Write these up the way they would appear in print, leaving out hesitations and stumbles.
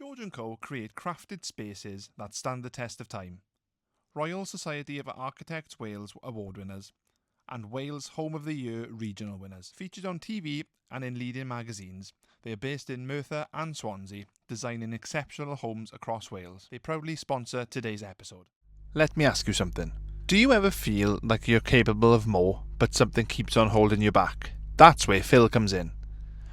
George & Co. create crafted spaces that stand the test of time. Royal Society of Architects Wales award winners and Wales Home of the Year regional winners. Featured on TV and in leading magazines, they are based in Merthyr and Swansea, designing exceptional homes across Wales. They proudly sponsor today's episode. Let me ask you something. Do you ever feel like you're capable of more, but something keeps on holding you back? That's where Phil comes in.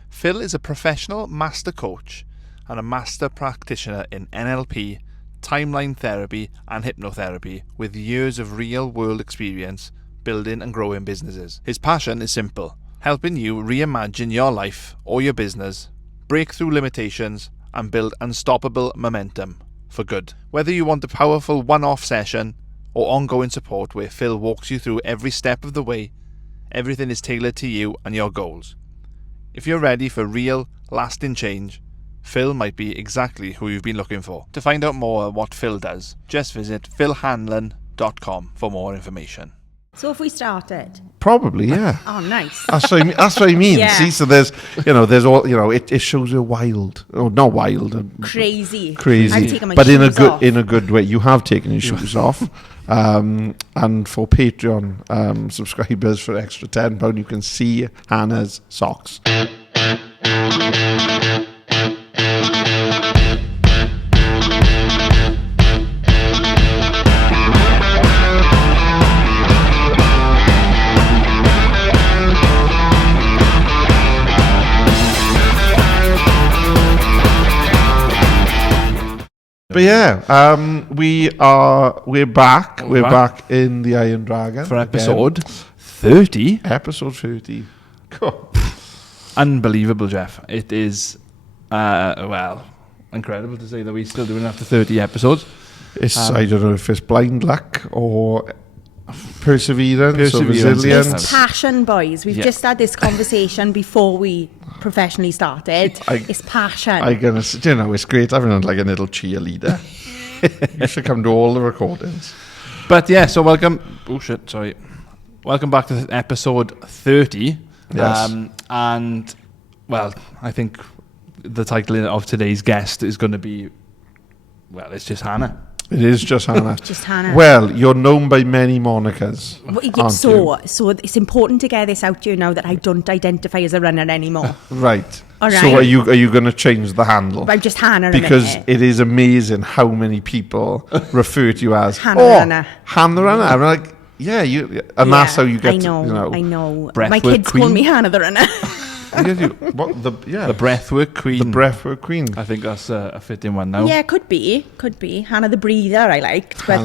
Phil is a professional master coach and a master practitioner in NLP, timeline therapy and hypnotherapy with years of real-world experience building and growing businesses. His passion is simple, helping you reimagine your life or your business, break through limitations and build unstoppable momentum for good. Whether you want a powerful one-off session or ongoing support where Phil walks you through every step of the way, everything is tailored to you and your goals. If you're ready for real, lasting change, Phil might be exactly who you've been looking for. To find out more what Phil does, just visit philhanlon.com for more information. So if we started? Probably, yeah. Oh, nice. That's what I mean. Yeah. See, so there's all, it shows you wild. Oh, not wild. Crazy. Crazy. I've taken my but shoes off. in a good way. You have taken your shoes off. And for Patreon subscribers for extra £10, you can see Hannah's socks. But yeah, we're back. We're back in the Iron Dragon For episode 30. Episode 30. Cool. Unbelievable, Jeff. It is, incredible to say that we're still doing it after 30 episodes. I don't know if it's blind luck or perseverance or resilience. It's passion, boys. We've just had this conversation before we professionally started. It's passion. It's great having like a little cheerleader. You should come to all the recordings. But yeah, so welcome. Oh shit, sorry. Welcome back to episode 30. Yes. And well, I think the title of today's guest is going to be, it's just Hannah. It is just Hannah. Just Hannah. Well, you're known by many monikers. So it's important to get this out to you now that I don't identify as a runner anymore. Right. All right. So are you going to change the handle? I'm just Hannah. Because it is amazing how many people refer to you as Hannah Runner. Hannah the Runner. I'm like, that's how you get. I know. Breathwork My kids queen. call me Hannah the Runner. The Breathwork Queen. The Breathwork Queen. I think that's a fitting one now. Yeah, could be. Hannah the Breather I liked, but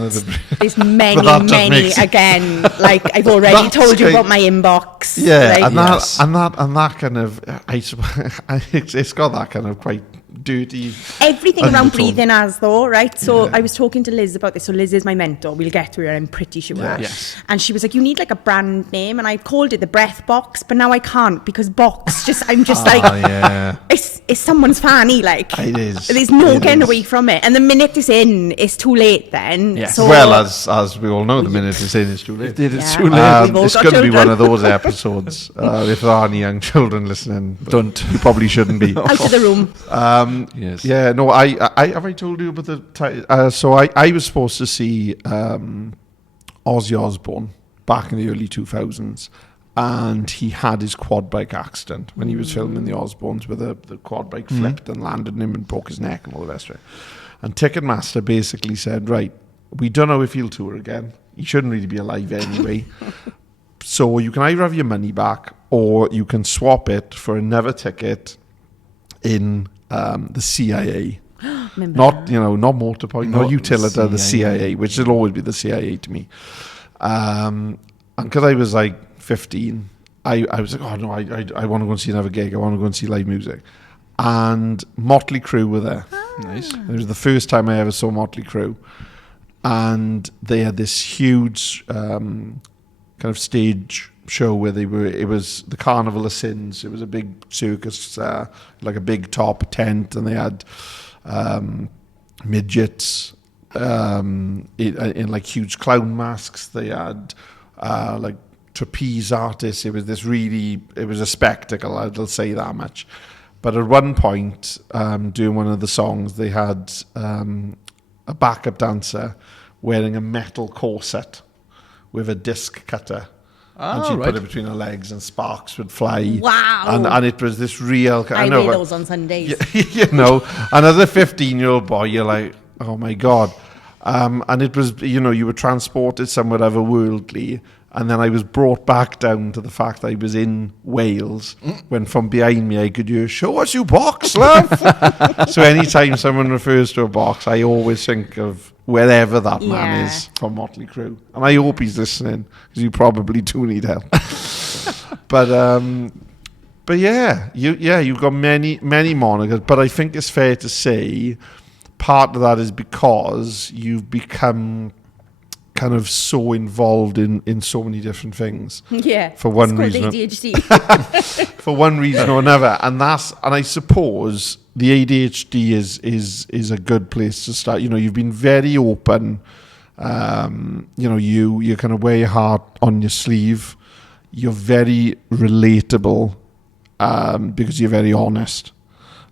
there's many again. Like I've already told you about my inbox. Yeah, like, and that kind of, it's got that kind of quite dirty. Everything around breathing has though, right? So I was talking to Liz about this. So Liz is my mentor. We'll get to her, I'm pretty sure. Yes. And she was like, you need like a brand name. And I called it the Breath Box, but now I can't because box I'm just it's someone's fanny, like. It is. There's no getting away from it. And the minute it's in, it's too late then. Yes. So, well, as we all know, the minute it's in, it's too late. It's too late. It's going to be one of those eapsodes. If there are any young children listening, you probably shouldn't be. Out of the room. Yes. Yeah, no, I have I told you about the so I was supposed to see Ozzy Osbourne back in the early 2000s, and he had his quad bike accident when he was filming the Osbournes, where the quad bike flipped and landed on him and broke his neck and all the rest of it. And Ticketmaster basically said, right, we don't know if he'll tour again. He shouldn't really be alive anyway. So you can either have your money back or you can swap it for another ticket in the CIA. Not Motorpoint, not Utilita, the CIA, which will always be the CIA to me. And because I was like 15, I was like, oh no, I want to go and see another gig. I want to go and see live music. And Motley Crue were there. Nice. It was the first time I ever saw Motley Crue. And they had this huge kind of stage show where it was the Carnival of Sins. It was a big circus, like a big top tent, and they had midgets in like huge clown masks. They had like trapeze artists. It was a spectacle, I'll say that much. But at one point, doing one of the songs, they had a backup dancer wearing a metal corset with a disc cutter. And she'd put it between her legs and sparks would fly. Wow. And it was this real... I wear those on Sundays. You know, and as a 15-year-old boy, you're like, oh my God. And it was, you know, you were transported somewhere otherworldly. And then I was brought back down to the fact that I was in Wales when from behind me I could hear, show us your box, love. So anytime someone refers to a box, I always think of wherever that man is from Motley Crue. And I hope he's listening, because you probably do need help. But yeah, you've got many monikers. But I think it's fair to say part of that is because you've become kind of so involved in so many different things. Yeah. For one reason. ADHD. For one reason or another. And I suppose the ADHD is a good place to start. You know, you've been very open. You know, you kind of wear your heart on your sleeve. You're very relatable because you're very honest.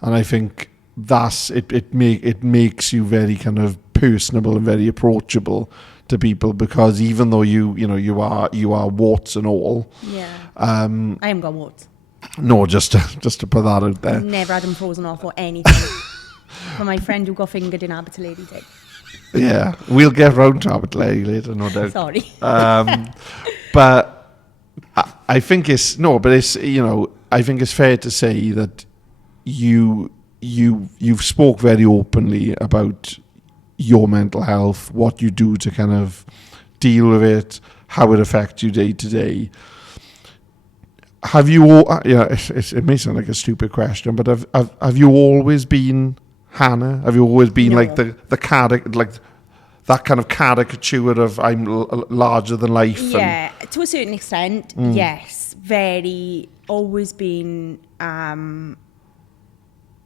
And I think it makes you very kind of personable and very approachable to people, because even though you are warts and all. Yeah. I haven't got warts. No, just to put that out there. Never had them frozen off or anything. But my friend who got fingered in Abbott Lady did. Yeah, we'll get round to Abbott Lady later, no doubt. Sorry. But I think I think it's fair to say that you've spoke very openly about your mental health, what you do to kind of deal with it, how it affects you day to day. Have you it may sound like a stupid question, but have you always been Hannah? Have you always been like the character, like that kind of caricature of I'm larger than life? Yeah, to a certain extent, yes. Very, always been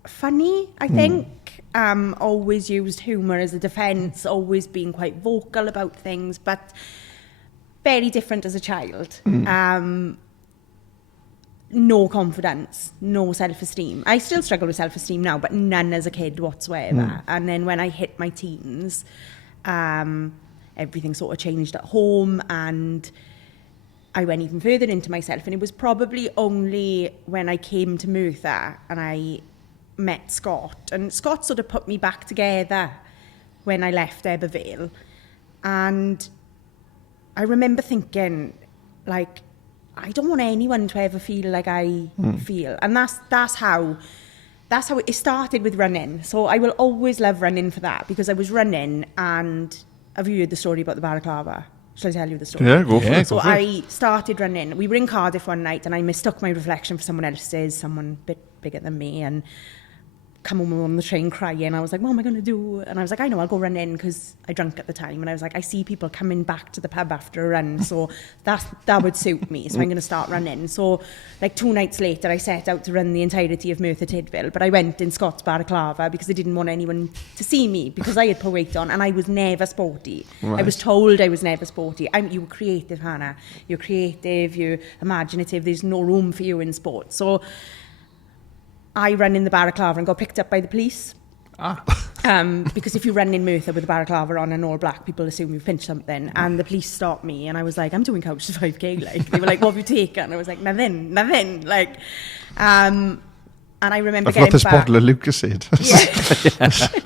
funny, I think. Always used humour as a defence, always been quite vocal about things, but very different as a child. No confidence, no self-esteem. I still struggle with self-esteem now, but none as a kid whatsoever. And then when I hit my teens, everything sort of changed at home, and I went even further into myself. And it was probably only when I came to Merthyr and I met Scott, and Scott sort of put me back together when I left Ebervale. And I remember thinking, like, I don't want anyone to ever feel like I feel. And that's how it started with running. So I will always love running for that, because I was running, and have you heard the story about the balaclava? Shall I tell you the story? Yeah, go for it. So I started running. We were in Cardiff one night, and I mistook my reflection for someone else's, someone a bit bigger than me, and come home on the train crying. I was like, what am I going to do? And I was like, I know, I'll go run in, because I drank at the time. And I was like, I see people coming back to the pub after a run, so that would suit me. So I'm going to start running. So like 2 nights later, I set out to run the entirety of Merthyr Tydfil, but I went in Scott's balaclava because I didn't want anyone to see me, because I had put weight on and I was never sporty. Right. I was told I was never sporty. You were creative, Hannah. You're creative, you're imaginative. There's no room for you in sport. So I ran in the balaclava and got picked up by the police. Because if you run in Merthyr with a balaclava on and all black, people assume you've pinched something. And the police stopped me, and I was like, I'm doing couch to 5k. Like, they were like, what have you taken? I was like, nothing. Like, and I remember I've got this back. bottle of Lucozade. Yeah.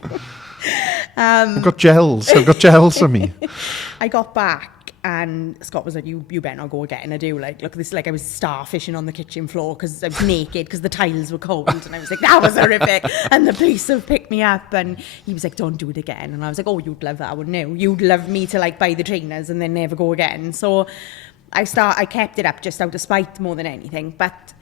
I've got gels for me. I got back, and Scott was like, you better not go again. I do, like, look at this, like I was starfishing on the kitchen floor because I was naked because the tiles were cold, and I was like, that was horrific. And the police have picked me up, and he was like, don't do it again. And I was like, oh, you'd love that. I wouldn't know. You'd love me to like buy the trainers and then never go again. So I kept it up just out of spite more than anything. But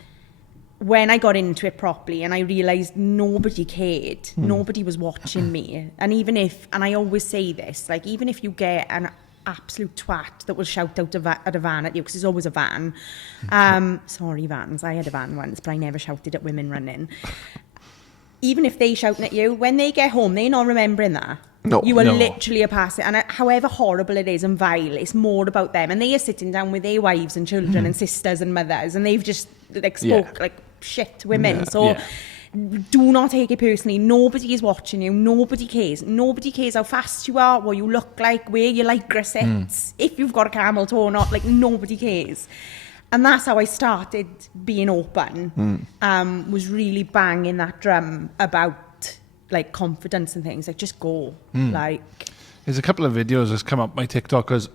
when I got into it properly and I realised nobody cared, nobody was watching me. And even if, and I always say this, like, even if you get an absolute twat that will shout out at a van at you, because there's always a van. Sorry, vans. I had a van once, but I never shouted at women running. Even if they shouting at you, when they get home, they're not remembering that. No, you are literally a pass. And however horrible it is and vile, it's more about them. And they are sitting down with their wives and children and sisters and mothers, and they've just like spoke like shit to women. do not take it personally. Nobody is watching you. Nobody cares. Nobody cares how fast you are, what you look like, where your lycra sits, if you've got a camel toe or not. Like, nobody cares. And that's how I started being open. Was really banging that drum about, like, confidence and things. Like, just go. Like... There's a couple of videos that's come up my TikTok because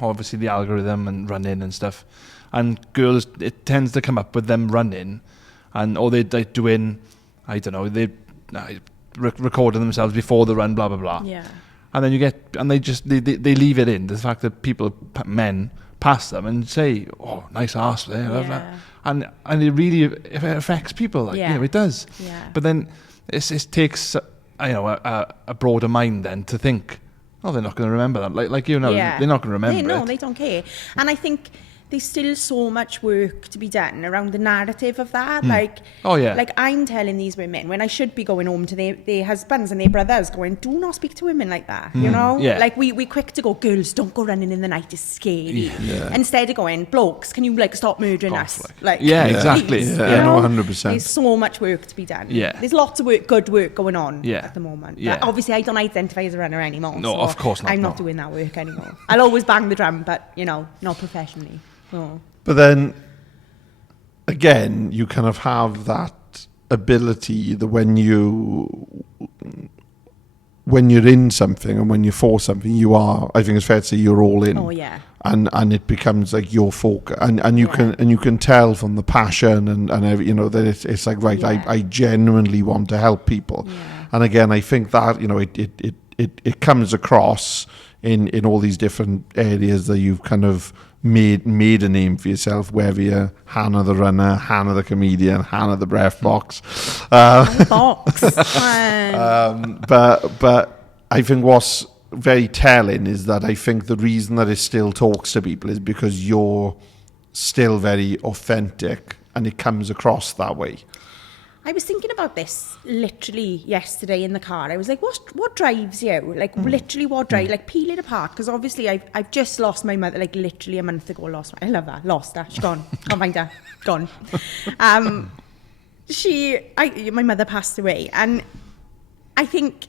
obviously the algorithm and running and stuff. And girls, it tends to come up with them running. Or they're like doing... I don't know, they recording themselves before the run, blah, blah, blah. Yeah. And then they leave it in, the fact that men, pass them and say, oh, nice arse there. Blah, blah. And it really affects people, like, it does. Yeah. But then it takes, a broader mind then to think, oh, they're not going to remember that. Like you know, they're not going to remember it. No, they don't care. And I think... there's still so much work to be done around the narrative of that. Like, like I'm telling these women when I should be going home to their husbands and their brothers going, do not speak to women like that, you know? Yeah. Like we're quick to go, girls, don't go running in the night, it's scary. Yeah. Instead of going, blokes, can you like stop murdering us? Like, exactly. Please, Yeah, you know? 100%. There's so much work to be done. Yeah. There's lots of good work going on at the moment. Yeah. But obviously I don't identify as a runner anymore. No, so of course not. I'm not doing that work anymore. I'll always bang the drum, but, not professionally. So. But then, again, you kind of have that ability that when you're in something and when you're for something, you are, I think it's fair to say, you're all in. Oh, yeah. And it becomes like your focus. And you can tell from the passion and that it's like, right, I genuinely want to help people. Yeah. And again, I think that, it comes across in all these different areas that you've kind of made a name for yourself, whether you're Hannah the runner, Hannah the comedian, Hannah the breath box. But I think what's very telling is that I think the reason that it still talks to people is because you're still very authentic and it comes across that way. I was thinking about this literally yesterday in the car. I was like, what drives you? Like, literally what drives? Like, peel it apart. Because obviously I've just lost my mother, like, literally a month ago. I love that. Lost her. She's gone. Can't find her. Gone. My mother passed away. And I think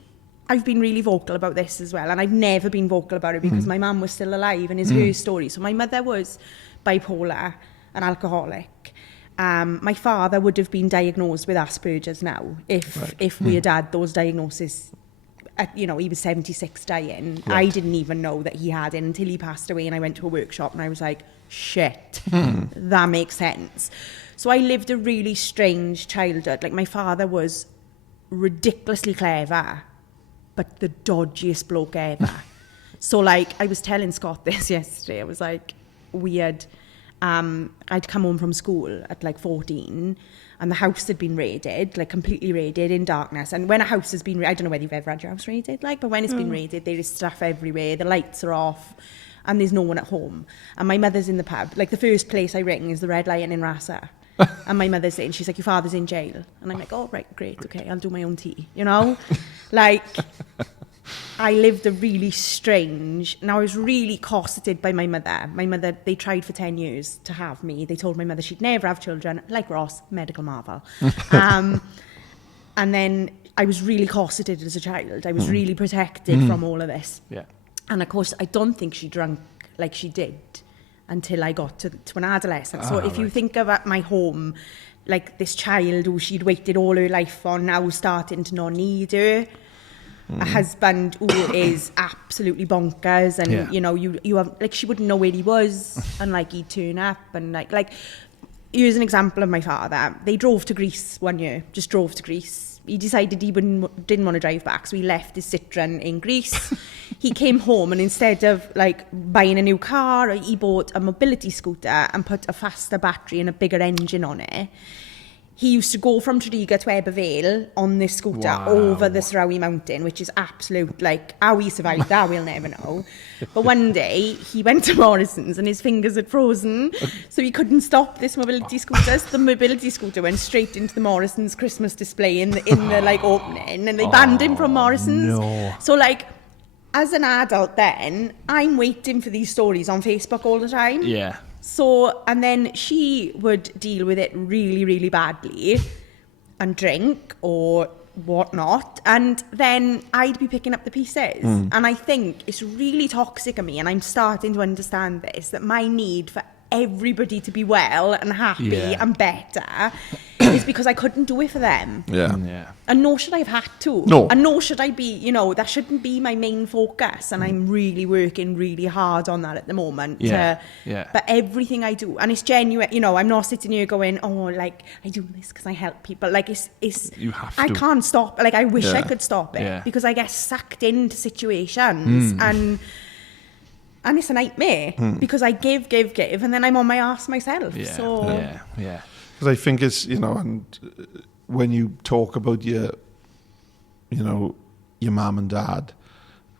I've been really vocal about this as well. And I've never been vocal about it because my mum was still alive and it's her story. So my mother was bipolar, an alcoholic. My father would have been diagnosed with Asperger's now if we had had those diagnoses. He was 76 dying. Right. I didn't even know that he had it until he passed away and I went to a workshop and I was like, shit, that makes sense. So I lived a really strange childhood. Like, my father was ridiculously clever, but the dodgiest bloke ever. So, like, I was telling Scott this yesterday. I was like, weird. I'd come home from school at like 14 and the house had been raided, like completely raided in darkness. And when a house has been raided, I don't know whether you've ever had your house raided, like, but when it's been raided, there is stuff everywhere, the lights are off and there's no one at home. And my mother's in the pub. Like, the first place I ring is the Red Lion in Rasa. And my mother's in, she's like, your father's in jail. And I'm like, oh, right, great, okay, I'll do my own tea, Like... I lived a really strange, and I was really cosseted by my mother. My mother, they tried for 10 years to have me. They told my mother she'd never have children, like Ross, medical marvel. And then I was really cosseted as a child. I was really protected from all of this. Yeah. And of course, I don't think she drank like she did until I got to an adolescence. So if you think of my home, like this child who she'd waited all her life on, now starting to not need her. A husband who is absolutely bonkers and you have, like, she wouldn't know where he was and like he'd turn up and like here's an example of my father. They drove to Greece one year, just drove to Greece. He decided he didn't want to drive back, so he left his Citroen in Greece. He came home and instead of like buying a new car, he bought a mobility scooter and put a faster battery and a bigger engine on it. He used to go from Tredegar to Ebervale on this scooter over the Srawi mountain, which is absolute, like, how he survived that, we'll never know. But one day, he went to Morrison's and his fingers had frozen, so he couldn't stop this mobility scooter. So the mobility scooter went straight into the Morrison's Christmas display in the like, opening, and they banned him from Morrison's. No. So, like, as an adult then, I'm waiting for these stories on Facebook all the time. Yeah. So, and then she would deal with it really, really badly. and drink or whatnot, and then I'd be picking up the pieces. And I think it's really toxic of me, and I'm starting to understand this, that my need for everybody to be well and happy and better is because I couldn't do it for them. And nor should I have had to. No. And nor should I be, that shouldn't be my main focus. And I'm really working really hard on that at the moment. But everything I do, and it's genuine, I'm not sitting here going, oh, like, I do this because I help people. Like, it's you have to. I can't stop. Like, I wish I could stop it because I get sucked into situations and it's a nightmare because I give, and then I'm on my arse myself. Because I think it's, and when you talk about your mum and dad,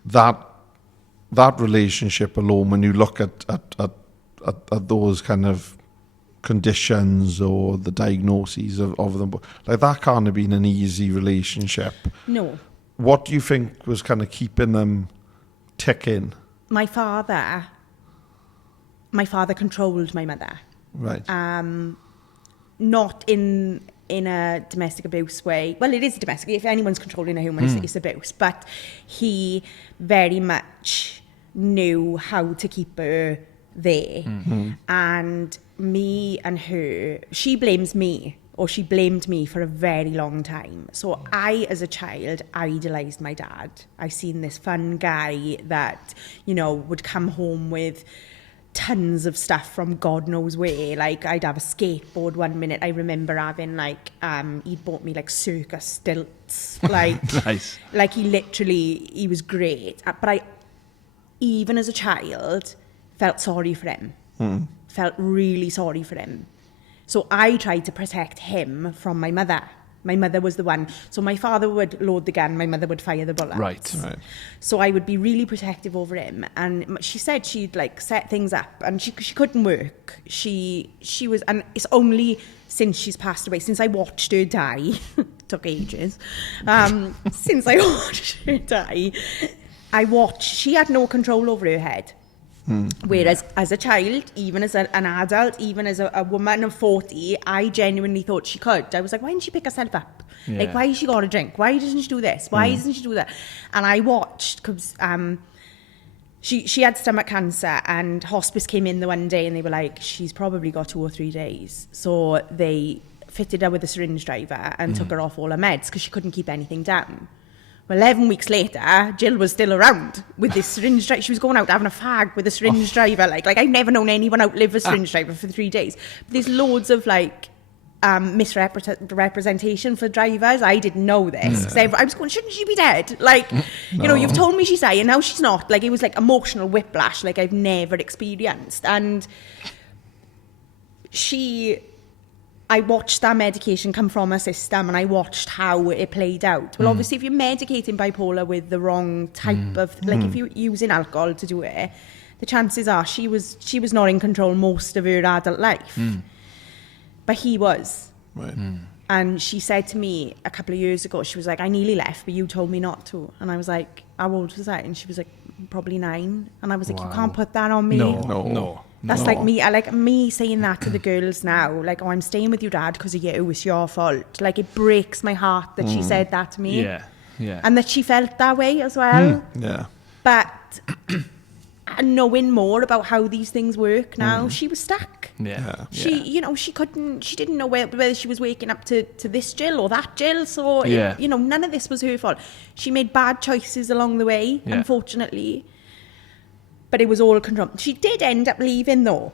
that relationship alone, when you look at those kind of conditions or the diagnoses of them, like, that can't have been an easy relationship. No. What do you think was kind of keeping them ticking? My father controlled my mother. Right. Not in a domestic abuse way. Well, it is domestic. If anyone's controlling a human, it's abuse. But he very much knew how to keep her there. And me and her, she blames me, or she blamed me for a very long time. So I, as a child, idolised my dad. I seen this fun guy that, would come home with tons of stuff from God knows where. Like, I'd have a skateboard one minute. I remember having, like, he'd bought me, like, circus stilts. Like, nice. Like, he was great. But I, even as a child, felt sorry for him. Felt really sorry for him. So I tried to protect him from my mother. My mother was the one. So my father would load the gun, my mother would fire the bullets. Right. So I would be really protective over him. And she said she'd, like, set things up, and she couldn't work. She was, and it's only since she's passed away, since I watched her die, took ages, since I watched her die, she had no control over her head. Whereas as a child, even as an adult, even as a woman of 40, I genuinely thought she could. I was like, why didn't she pick herself up? Like, why has she got a drink? Why doesn't she do this? Why doesn't she do that? And I watched, because she had stomach cancer, and hospice came in the one day and they were like, she's probably got 2 or 3 days. So they fitted her with a syringe driver and took her off all her meds because she couldn't keep anything down. Well, 11 weeks later, Jill was still around with this syringe driver. She was going out having a fag with a syringe driver. Like, I've never known anyone outlive a syringe driver for 3 days. But there's loads of, like, misrepresentation for drivers. I didn't know this. Because I was going, shouldn't she be dead? Like, you've told me she's dying, now she's not. Like, it was like emotional whiplash, like I've never experienced. And I watched that medication come from her system, and I watched how it played out. Well, obviously, if you're medicating bipolar with the wrong type of, like, if you're using alcohol to do it, the chances are she was not in control most of her adult life. But he was. Right. And she said to me a couple of years ago, she was like, I nearly left, but you told me not to. And I was like, how old was I? And she was like, probably 9. And I was like, you can't put that on me. No. That's like me. I like me saying that to the girls now. Like, oh, I'm staying with your dad because of you. It's your fault. Like, it breaks my heart that she said that to me. Yeah. And that she felt that way as well. Yeah. But knowing more about how these things work now, she was stuck. Yeah. She didn't know whether she was waking up to this Jill or that Jill. So, none of this was her fault. She made bad choices along the way, unfortunately. But it was all controlled. She did end up leaving, though.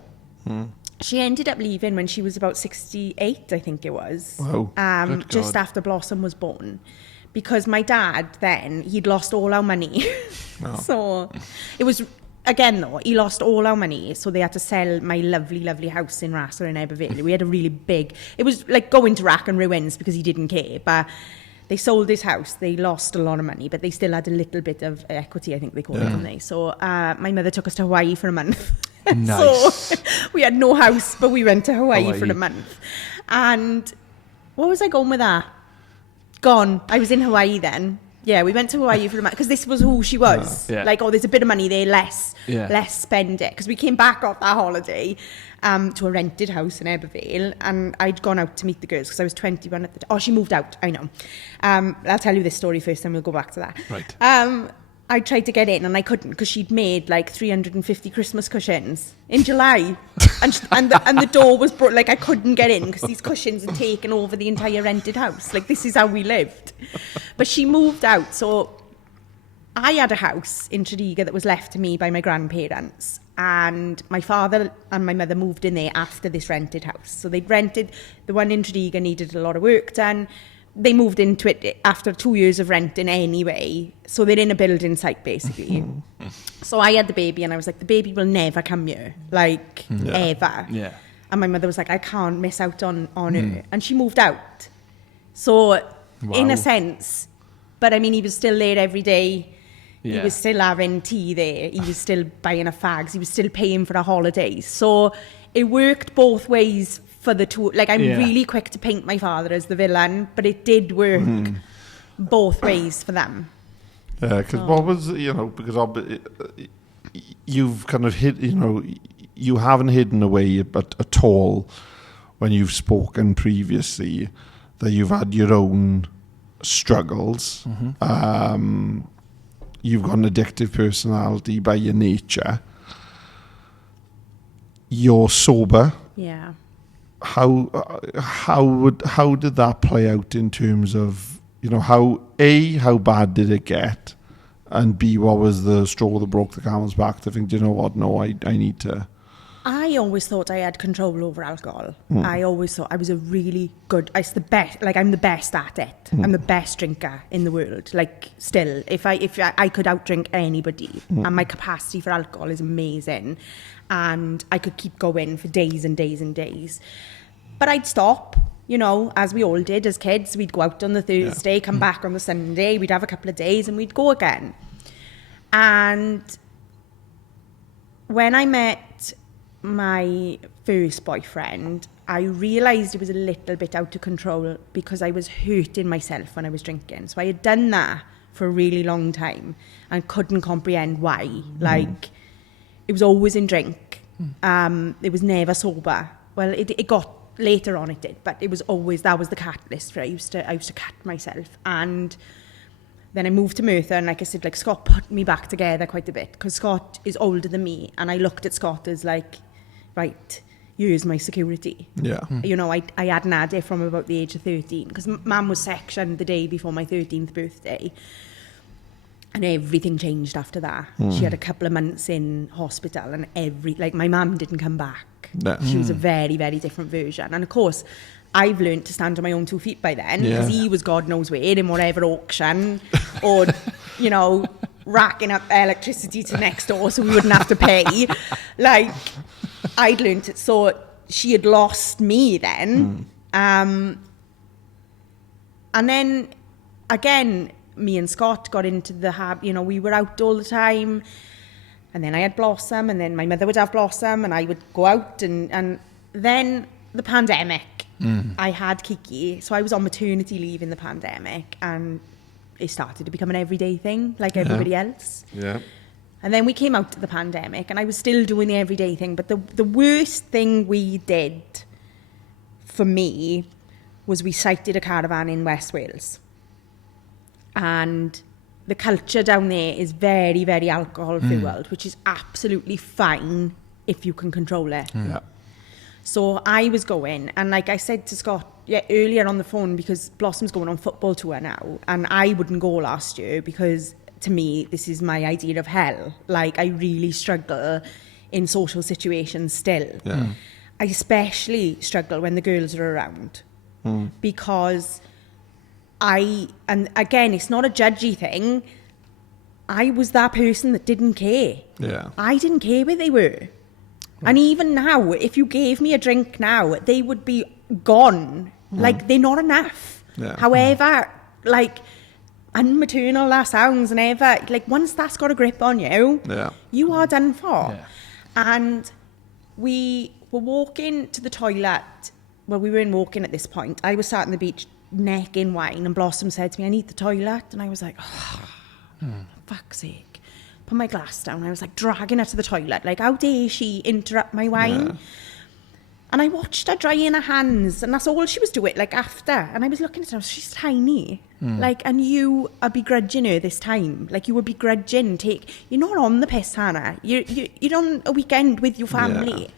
She ended up leaving when she was about 68, I think it was. Wow. Just after Blossom was born. Because my dad then, he'd lost all our money. So it was, again though, he lost all our money. So they had to sell my lovely, lovely house in Rasa in Ebervale. We had a really big, it was like going to rack and ruins because he didn't care. But they sold his house. They lost a lot of money, but they still had a little bit of equity, I think they call it, didn't they? So my mother took us to Hawaii for a month. Nice. So we had no house, but we went to Hawaii for a month. And what was I going with that? I was in Hawaii then. Yeah, we went to Hawaii for a month because this was who she was. Yeah. Like, oh, there's a bit of money there, let's Yeah. spend it. Because we came back off that holiday to a rented house in Ebervale, and I'd gone out to meet the girls because I was 21 at the time. Oh, she moved out, I know. I'll tell you this story first, then we'll go back to that. Right. I tried to get in and I couldn't because she'd made like 350 Christmas cushions in July, and the door was brought. Like, I couldn't get in because these cushions had taken over the entire rented house. Like, this is how we lived. But she moved out, so I had a house in Tredegar that was left to me by my grandparents, and my father and my mother moved in there after this rented house. So they'd rented the one in Tredegar, needed a lot of work done. They moved into it after 2 years of renting anyway. So they're in a building site, basically. So I had the baby and I was like, the baby will never come here, like, ever. Yeah. And my mother was like, I can't miss out on her. And she moved out. So in a sense, but I mean, he was still there every day. Yeah. He was still having tea there. He was still buying her fags. He was still paying for her holidays. So it worked both ways for the two. Like, I'm really quick to paint my father as the villain, but it did work both ways for them. Yeah, because what was, because you've kind of hid, you haven't hidden away at all when you've spoken previously that you've had your own struggles. You've got an addictive personality by your nature. You're sober. Yeah. How did that play out in terms of, how bad did it get, and B, what was the straw that broke the camel's back to think, I need to... I always thought I had control over alcohol. I always thought I was I'm the best at it. I'm the best drinker in the world. Like, still, if I could outdrink anybody, and my capacity for alcohol is amazing, and I could keep going for days and days and days. But I'd stop, as we all did as kids. We'd go out on the Thursday, come back on the Sunday, we'd have a couple of days and we'd go again. And when I met my first boyfriend, I realised it was a little bit out of control because I was hurting myself when I was drinking. So I had done that for a really long time and couldn't comprehend why. Like, it was always in drink. It was never sober. Well, it got later on, it did, but it was always, that was the catalyst for it. I used to cut myself. And then I moved to Merthyr, and like I said, like, Scott put me back together quite a bit because Scott is older than me, and I looked at Scott as like, right, here's my security. Yeah. I hadn't had it from about the age of 13 because Mum was sectioned the day before my 13th birthday, and everything changed after that. She had a couple of months in hospital, and my mum didn't come back. No. She was a very, very different version. And of course, I've learned to stand on my own 2 feet by then, because he was God knows where, in whatever auction, or, racking up electricity to next door so we wouldn't have to pay. Like, I'd learned it. So she had lost me then. And then, again, me and Scott got into the habit, we were out all the time. And then I had Blossom, and then my mother would have Blossom, and I would go out. And then the pandemic, I had Kiki. So I was on maternity leave in the pandemic, and it started to become an everyday thing, like everybody else. Yeah. And then we came out of the pandemic, and I was still doing the everyday thing. But the worst thing we did, for me, was we sighted a caravan in West Wales. And the culture down there is very, very alcohol-fueled, which is absolutely fine if you can control it. Yeah. So I was going, and like I said to Scott earlier on the phone, because Blossom's going on football tour now, and I wouldn't go last year because, to me, this is my idea of hell. Like, I really struggle in social situations still. Yeah. I especially struggle when the girls are around, because and again, it's not a judgy thing, I was that person that didn't care. Yeah. I didn't care where they were. And even now, if you gave me a drink now, they would be gone. Like, they're not enough. Yeah. However, like, unmaternal that sounds, and ever, like, once that's got a grip on you, you are done for. Yeah. And we were walking to the toilet. Well, we weren't walking at this point. I was sat on the beach neck in wine, and Blossom said to me, I need the toilet. And I was like, fuck's sake. Put my glass down. I was like dragging her to the toilet. Like, how dare she interrupt my wine? Yeah. And I watched her drying her hands, and that's all she was doing, like, after. And I was looking at her, she's tiny. Like, and you are begrudging her this time. Like, you were begrudging, you're not on the piss, Hannah. You're on a weekend with your family. Yeah.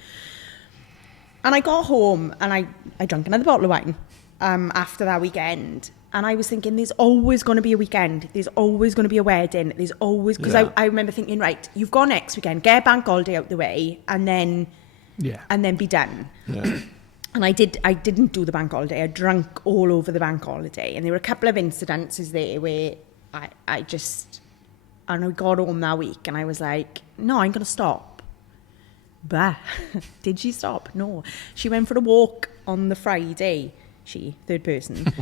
And I got home, and I drank another bottle of wine after that weekend. And I was thinking, there's always going to be a weekend. There's always going to be a wedding. There's always... Because I remember thinking, right, you've got next weekend, get a bank holiday out the way, and then be done. Yeah. And I didn't do the bank holiday. I drank all over the bank holiday. And there were a couple of incidences there where I got home that week, and I was like, no, I'm going to stop. Bah. Did she stop? No. She went for a walk on the Friday. She, third person.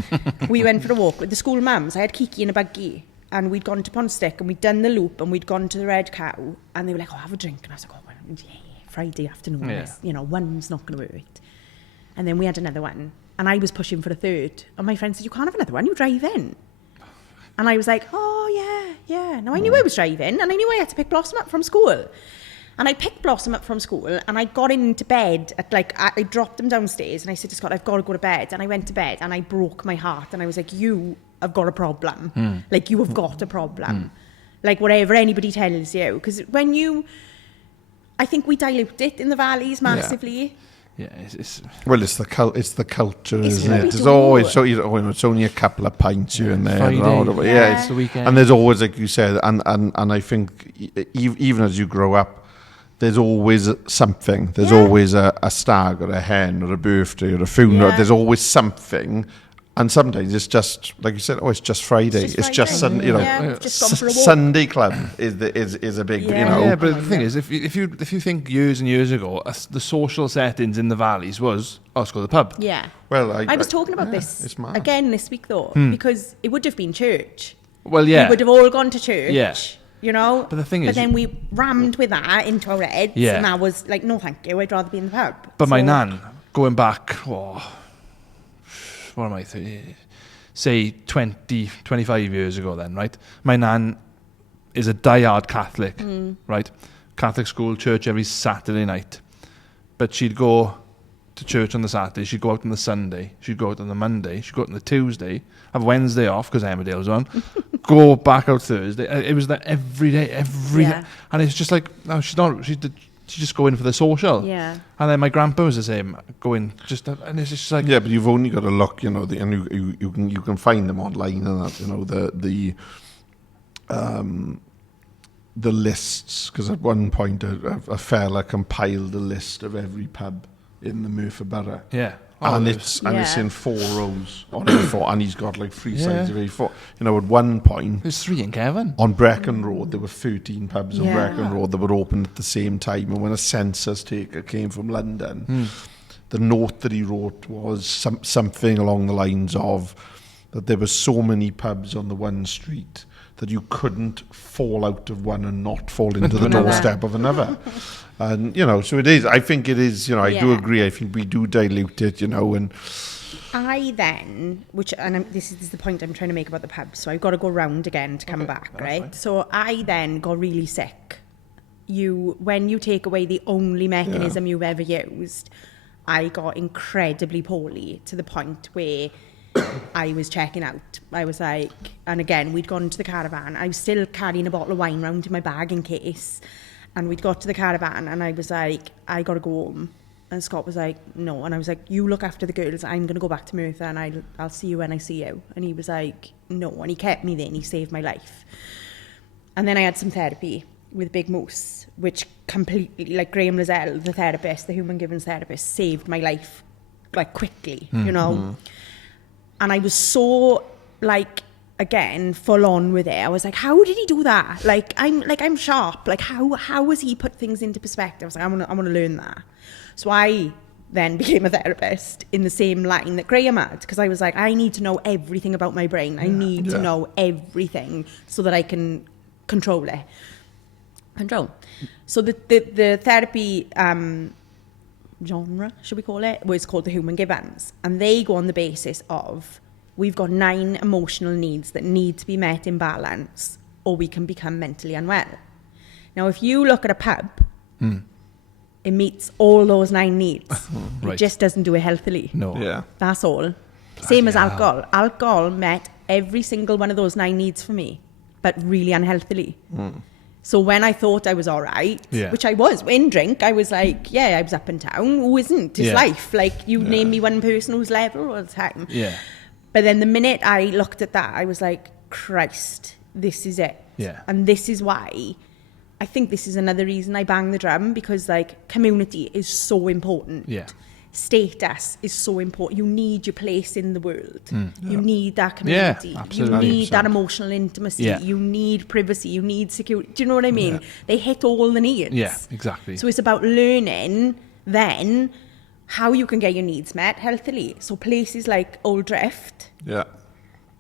We went for a walk with the school mums. I had Kiki in a buggy, and we'd gone to Ponstick, and we'd done the loop, and we'd gone to the Red Cow, and they were like, oh, have a drink. And I was like, oh, well, yeah, Friday afternoon. Yeah. One's not going to hurt. And then we had another one, and I was pushing for a third. And my friend said, you can't have another one, you're driving. And I was like, oh, yeah. Now, I knew I was driving, and I knew I had to pick Blossom up from school. And I picked Blossom up from school, and I got into bed at I dropped him downstairs, and I said to Scott, I've got to go to bed. And I went to bed, and I broke my heart, and I was like, you have got a problem. Like, you have got a problem. Like, whatever anybody tells you. Because I think we dilute it in the valleys massively. Yeah, it's the culture, isn't it? There's always it's only a couple of pints here and there. Friday, it's the weekend, and there's always, like you said, and I think even as you grow up, there's always something. There's always a stag or a hen or a birthday or a funeral. There's always something. And sometimes it's just, like you said, it's just Friday. It's just Sunday, just gone for a walk. Sunday club is a big, Yeah, but the thing is, if you think years and years ago, the social settings in the valleys was, let's go to the pub. Yeah. Well, I was talking about this again this week, though, because it would have been church. Well, yeah. We would have all gone to church. Yeah. But the thing is, then we rammed with that into our heads, and that was like, no, thank you. I'd rather be in the pub. But my nan, going back, what am I, say 20, 25 years ago then, right? My nan is a diehard Catholic, right? Catholic school, church every Saturday night. But she'd go to church on the Saturday, she'd go out on the Sunday, she'd go out on the Monday, she'd go out on the Tuesday, have Wednesday off because Emmerdale's on, go back out Thursday. It was that every day. And it's just like, no, she just go in for the social. Yeah. And then my grandpa was the same, going just, and it's just like, yeah, but you've only got to look, and you can find them online and that, the lists, because at one point a fella compiled a list of every pub in the Merthyr Borough. Yeah. And it's in 4 rows on A4, and he's got like 3 sides of A4. At one point, there's 3 in Kevin. On Brecon Road, there were 13 pubs on Brecon Road that were open at the same time. And when a census taker came from London, the note that he wrote was something along the lines of that there were so many pubs on the one street that you couldn't fall out of one and not fall into the doorstep of another. And, so it is. I think it is, I do agree. I think we do dilute it, and... I then, this is the point I'm trying to make about the pub, so I've got to go round again to come back, right? Fine. So I then got really sick. When you take away the only mechanism you've ever used, I got incredibly poorly to the point where I was checking out. I was like, and again, we'd gone to the caravan. I was still carrying a bottle of wine round in my bag in case. And we'd got to the caravan, and I was like, I got to go home. And Scott was like, no. And I was like, you look after the girls. I'm going to go back to Merthyr, and I'll see you when I see you. And he was like, no. And he kept me there, and he saved my life. And then I had some therapy with Big Moose, which completely, like Graham Lozelle, the therapist, the human givens therapist, saved my life, like, quickly, And I was so, like... again, full on with it. I was like, how did he do that? I'm sharp. Like, how has he put things into perspective? I was like, I want to learn that. So I then became a therapist in the same line that Graham had, because I was like, I need to know everything about my brain. I need to know everything so that I can control it. So the therapy genre, should we call it, was called the human givens, and they go on the basis of we've got 9 emotional needs that need to be met in balance, or we can become mentally unwell. Now, if you look at a pub, it meets all those 9 needs. Right. It just doesn't do it healthily. No. Yeah. That's all. Same as alcohol. Alcohol met every single one of those 9 needs for me, but really unhealthily. So when I thought I was all right, which I was, in drink, I was like, I was up and down. Who isn't? It's life. Like, you name me one person who's level all the time. Yeah. But then the minute I looked at that, I was like, Christ, this is it. Yeah. And this is why I think this is another reason I bang the drum, because like community is so important. Yeah. Status is so important. You need your place in the world. You need that Yeah, community. You absolutely. need that emotional intimacy. Yeah. You need privacy. You need security. Do you know what I mean? Yeah. They hit all the needs. Yeah, exactly. So it's about learning then how you can get your needs met healthily. So places like Old Drift, Yeah.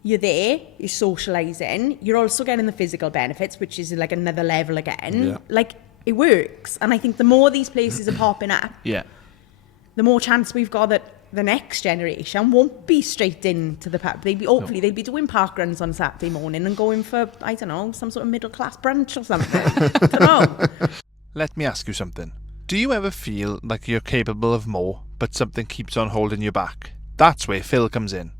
you're there, you're socialising, you're also getting the physical benefits, which is like another level again. Yeah. Like, it works. And I think the more these places are popping up, Yeah. the more chance we've got that the next generation won't be straight into the pub. Hopefully they'd be doing park runs on Saturday morning and going for, I don't know, some sort of middle class brunch or something. I don't know. Let me ask you something. Do you ever feel like you're capable of more, but something keeps on holding you back? That's where Phil comes in.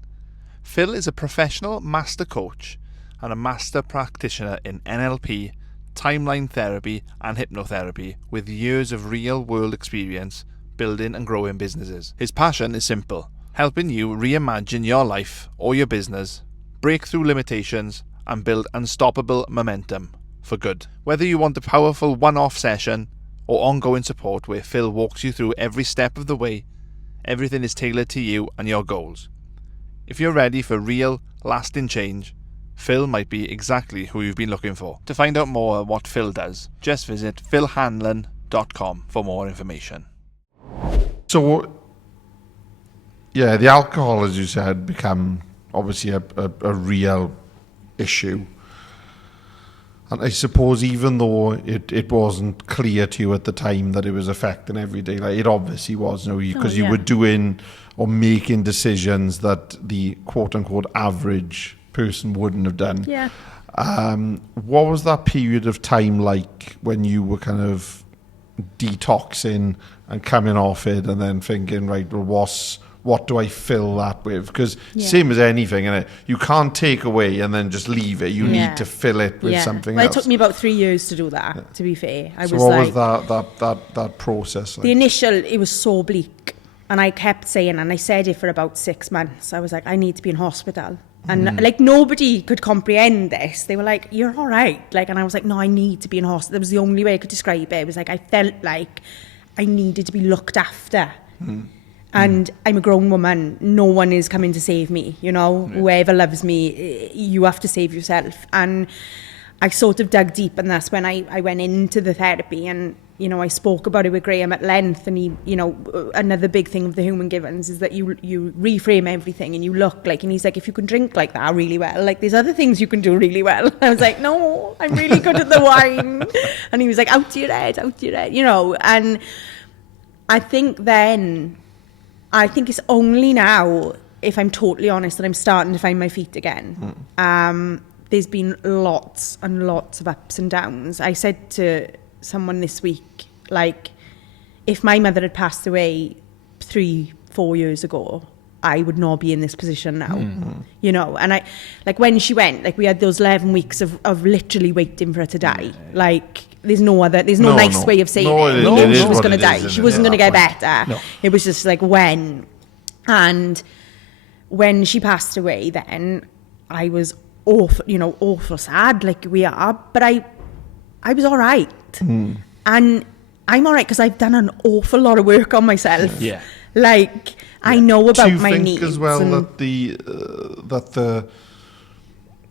Phil is a professional master coach and a master practitioner in NLP, timeline therapy and hypnotherapy, with years of real world experience building and growing businesses. His passion is simple: helping you reimagine your life or your business, break through limitations and build unstoppable momentum for good. Whether you want a powerful one-off session or ongoing support where Phil walks you through every step of the way, everything is tailored to you and your goals. If you're ready for real, lasting change, Phil might be exactly who you've been looking for. To find out more about what Phil does, just visit philhanlon.com for more information. So, yeah, the alcohol, as you said, become obviously a real issue. And I suppose even though it wasn't clear to you at the time that it was affecting everyday life, it obviously was, because you were doing or making decisions that the quote-unquote average person wouldn't have done. Yeah. What was that period of time like when you were kind of detoxing and coming off it and then thinking, right, well, what do I fill that with? Because same as anything, and you can't take away and then just leave it. You need to fill it with something else. It took me about 3 years to do that, to be fair. What was that process like? The initial, it was so bleak. And I kept saying, and I said it for about 6 months, I was like, I need to be in hospital. And like, nobody could comprehend this. They were like, you're all right. Like, and I was like, no, I need to be in hospital. That was the only way I could describe it. It was like, I felt like I needed to be looked after. And I'm a grown woman. No one is coming to save me. Whoever loves me, you have to save yourself. And I sort of dug deep, and that's when I went into the therapy, and I spoke about it with Graham at length. And he, another big thing of the human givens is that you reframe everything, and you look like, and he's like, if you can drink like that really well, like there's other things you can do really well. I was like, no, I'm really good at the wine. And he was like, out to your head, and I think it's only now, if I'm totally honest, that I'm starting to find my feet again. There's been lots and lots of ups and downs. I said to someone this week, like, if my mother had passed away 3-4 years ago, I would not be in this position now. And I, like, when she went, like, we had those 11 weeks of literally waiting for her to die. Like, there's no nice way of saying it. We knew she was going to die. She wasn't going to get better. No. It was just like, when. And when she passed away, then I was awful sad, like we are, but I was all right. And I'm all right because I've done an awful lot of work on myself. Yeah. Like, I know about my needs. Do you think as well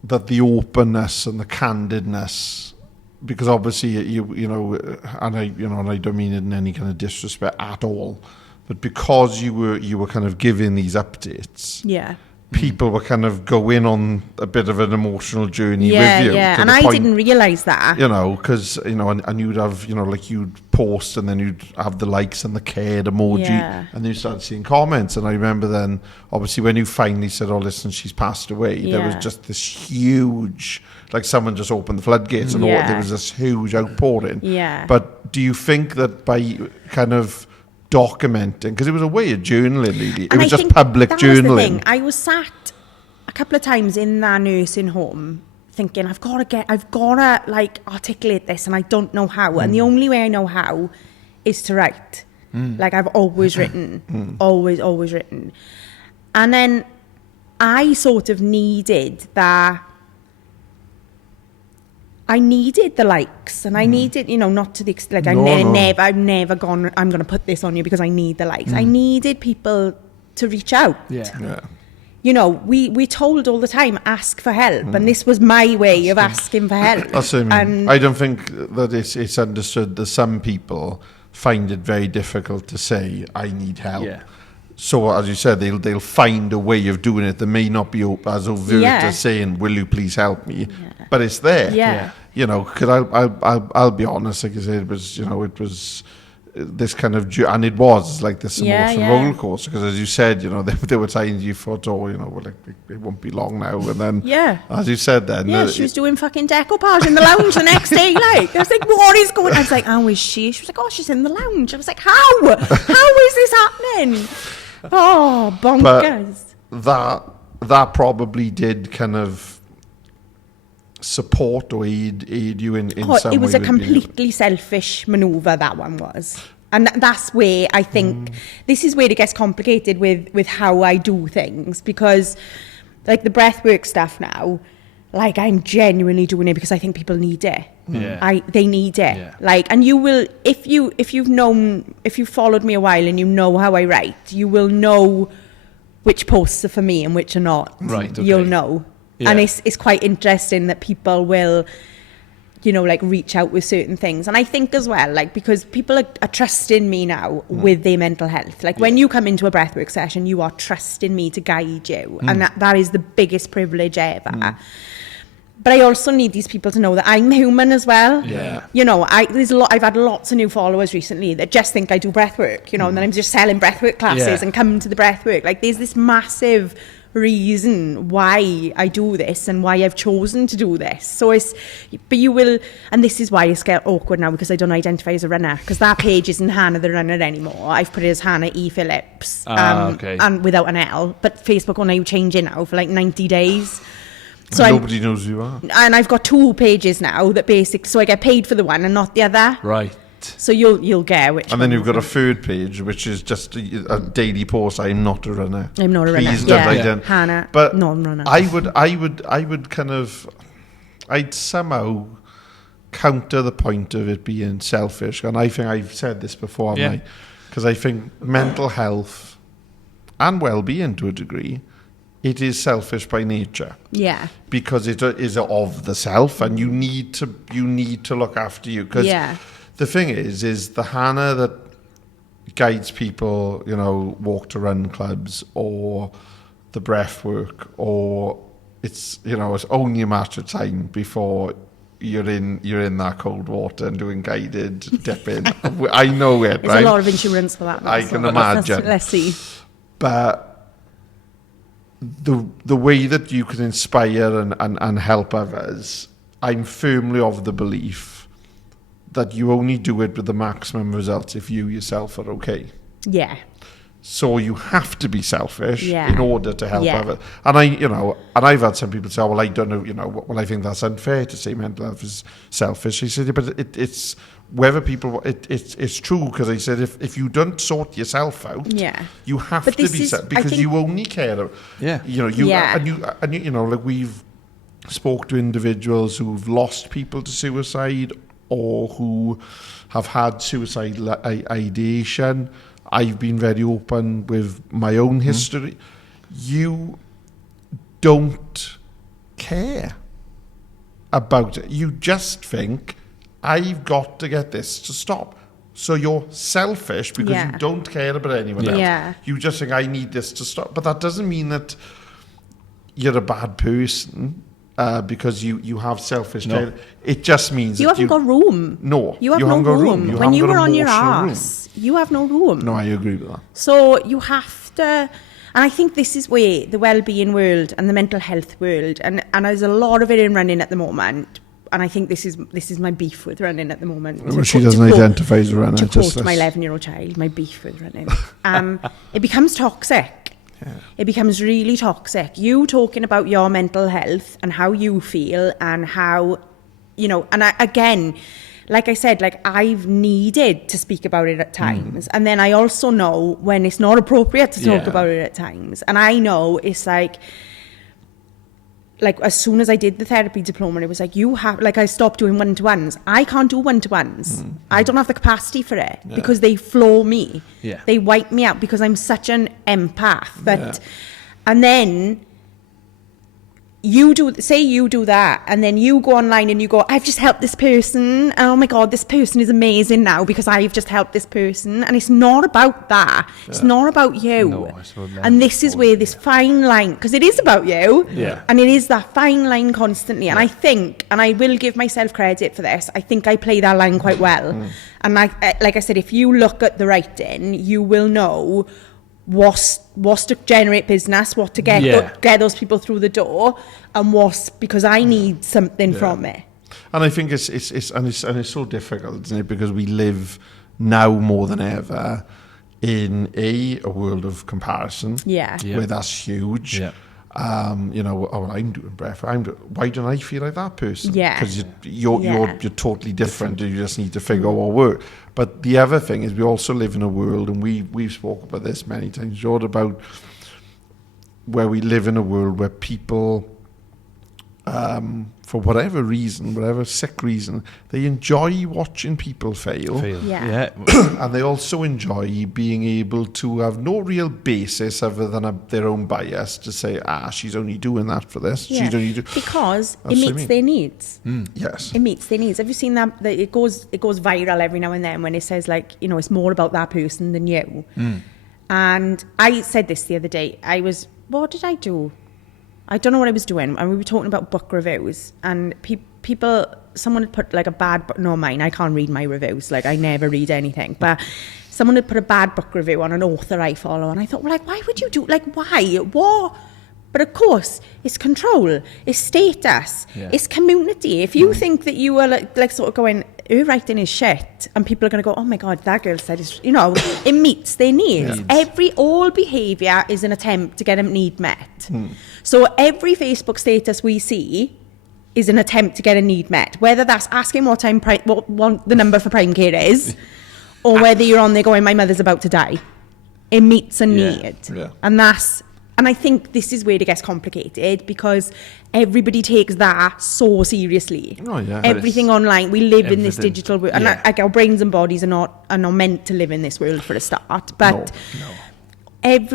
that the openness and the candidness, because obviously and I don't mean it in any kind of disrespect at all, but because you were kind of giving these updates, people were kind of going on a bit of an emotional journey Yeah, with you. yeah. to And the I point, didn't realise that. you know, because, you know, and you'd have, you know, like you'd post and then you'd have the likes and the cared emoji, Yeah. and then you started seeing comments. And I remember then, obviously, when you finally said, oh, listen, she's passed away, there was Yeah. just this huge, like someone just opened the floodgates and all, Yeah. there was this huge outpouring. Yeah. But do you think that by kind of documenting, because it was a way of journaling, really, it And was I just think public that was the journaling. thing. I was sat a couple of times in that nursing home thinking, I've got to like articulate this, and I don't know how. And the only way I know how is to write. Like I've always written, always written. And then I sort of needed that. I needed the likes, and I needed, you know, not to the extent, like I've never gone, I'm going to put this on you because I need the likes. I needed people to reach out. Yeah. You know, we told all the time, ask for help, and this was my way of asking for help. That's what I mean. And I don't think that it's understood that some people find it very difficult to say, I need help. Yeah. So, as you said, they'll find a way of doing it that may not be as overt Yeah. as saying, will you please help me? But it's there. Yeah. You know, because I'll be honest, like I said, it was, you know, it was this kind of, and it was like this emotional roller coaster, because as you said, you know, there were times you thought, oh, you know, well, like, it won't be long now, and then, Yeah. as you said then, yeah, she was doing fucking decoupage in the lounge the next day. Like, I was like, what is going on? I was like, how is she? She was like, oh, she's in the lounge. I was like, how? How is this happening? Oh, bonkers. But that probably did kind of support or aid you in some way. It was a with being- completely selfish manoeuvre, that one was. And that's where I think this is where it gets complicated with how I do things, because like the breathwork stuff now, like I'm genuinely doing it because I think people need it. Yeah. They need it. Yeah. Like, and you will, if you've followed me a while and you know how I write, you will know which posts are for me and which are not. Right, okay. You'll know. Yeah. And it's quite interesting that people will, you know, like reach out with certain things. And I think as well, like, because people are trusting me now with their mental health. Like when you come into a breathwork session, you are trusting me to guide you. And that is the biggest privilege ever. But I also need these people to know that I'm human as well. Yeah. You know, I've had lots of new followers recently that just think I do breathwork, you know, and then I'm just selling breathwork classes and come to the breathwork. Like there's this massive reason why I do this and why I've chosen to do this. So but you will, and this is why it's get awkward now, because I don't identify as a runner, because that page isn't Hannah the runner anymore. I've put it as Hannah E. Phillips, okay. and without an L. But Facebook will now change it now for like 90 days. So nobody knows who you are. and I've got 2 pages now that so I get paid for the one and not the other. Right. So you'll get which. And then one. you've got a third page, which is just a daily post. I'm not a runner. I'm not a runner. Please don't Yeah. ident- Hannah, But non-runner. I would kind of, I'd somehow counter the point of it being selfish. And I think I've said this before, haven't I? Because I think mental health and well-being to a degree, it is selfish by nature. Yeah. Because it is of the self, and you need to look after you. Because the thing is the Hannah that guides people, you know, walk to run clubs or the breath work, or it's, you know, it's only a matter of time before you're in that cold water and doing guided dipping. I know it. There's a lot of insurance for that. I can imagine. Let's see. But the way that you can inspire and help others, I'm firmly of the belief that you only do it with the maximum results if you yourself are okay. Yeah. So you have to be selfish Yeah. in order to help Yeah. others. And I've had some people say, oh, well, I don't know, you know, well, I think that's unfair to say mental health is selfish. I said, yeah, but it's whether people, it's true, because I said, if you don't sort yourself out, you have But to this be is- because I think- you only care. Yeah. You know, and you know, like we've spoke to individuals who've lost people to suicide or who have had suicidal ideation. I've been very open with my own history. You don't care about it. You just think, I've got to get this to stop. So you're selfish because you don't care about anyone else. Yeah. You just think, I need this to stop. But that doesn't mean that you're a bad person because you have selfish. No. It just means You that haven't got room. No, You have haven't no got room. You When you haven't got were on your emotional room. arse, you have no room. No, I agree with that. So you have to, and I think this is where the well-being world and the mental health world, and there's a lot of it in running at the moment. And I think this is my beef with running at the moment. Well, she doesn't identify as a runner. To just quote my this. 11-year-old child, my beef with running. It becomes toxic. Yeah. It becomes really toxic. You talking about your mental health and how you feel and how, you know, and again, like I said, like I've needed to speak about it at times. And then I also know when it's not appropriate to talk about it at times. And I know it's like as soon as I did the therapy diploma, it was like, I stopped doing one-to-ones. I can't do one-to-ones. I don't have the capacity for it because they floor me. Yeah. They wipe me out because I'm such an empath that, and then you do that, and then you go online and you go, I've just helped this person, and oh my God, this person is amazing now because I've just helped this person. And it's not about that. It's not about you. No, I suppose not. And this is where this fine line, because it is about you, and it is that fine line constantly. And I think, and I will give myself credit for this, I think I play that line quite well. And like I said, if you look at the writing, you will know what's to generate business, what to get those people through the door, and what's because I need something from it. And I think it's so difficult, isn't it? Because we live now more than ever in a world of comparison. Yeah. Where that's huge. Yeah. You know, I'm doing breathwork. Why don't I feel like that person? Yeah. Because you're totally different. You just need to figure out what work. But the other thing is, we also live in a world, and we've spoken about this many times, George, about where we live in a world where people, for whatever reason, whatever sick reason, they enjoy watching people fail. Yeah. And they also enjoy being able to have no real basis other than their own bias to say, she's only doing that for this. Yeah. She's only because That's it what I meets mean. their needs. Yes. It meets their needs. Have you seen that it goes viral every now and then when it says, like, you know, it's more about that person than you. And I said this the other day. What did I do? I don't know what I was doing, and we were talking about book reviews, and someone had put like a bad book, no mine, I can't read my reviews, like I never read anything, but someone had put a bad book review on an author I follow, and I thought, well, like, why would you do, like, why, what? But of course, it's control, it's status, it's community. If you think that you are like sort of going, her writing is shit, and people are going to go, oh my God, that girl said it's, you know, it meets their needs. All behaviour is an attempt to get a need met. So every Facebook status we see is an attempt to get a need met, whether that's asking what the number for prime care is, or whether you're on there going, my mother's about to die. It meets a need. Yeah. And I think this is where it gets complicated, because everybody takes that so seriously. Oh, yeah. Everything online. We live in this Everything. digital world. And like our brains and bodies are not meant to live in this world for a start. But I'll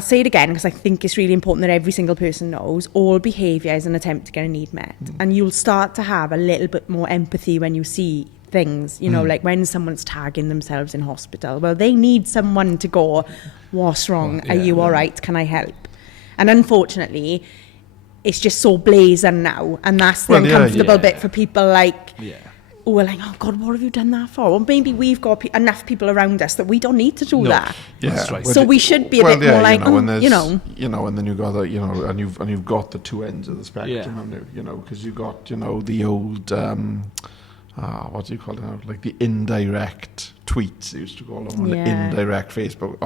say it again because I think it's really important that every single person knows, all behaviour is an attempt to get a need met. And you'll start to have a little bit more empathy when you see things, you know, like when someone's tagging themselves in hospital. Well, they need someone to go, what's wrong? Are you all right? Can I help? And unfortunately, it's just so blazing now. And that's the uncomfortable bit for people like, oh, we're like, oh God, what have you done that for? Well, maybe we've got enough people around us that we don't need to do that. Yeah, That's right. So we should be a bit more like, and then you've got that, and you've got the two ends of the spectrum, because you've got, the old, what do you call it now? Like the indirect tweets they used to call them, the indirect Facebook,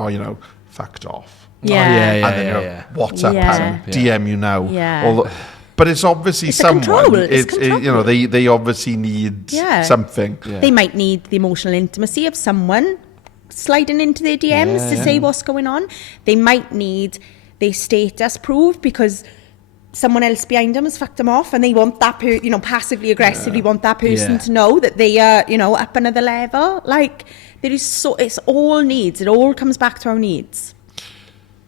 fucked off. WhatsApp and DM you now. Yeah. But it's obviously It's someone. control. They obviously need something. Yeah. They might need the emotional intimacy of someone sliding into their DMs to say what's going on. They might need their status proved because someone else behind them has fucked them off, and they want that passively aggressively want that person to know that they are up another level. Like it's all needs. It all comes back to our needs.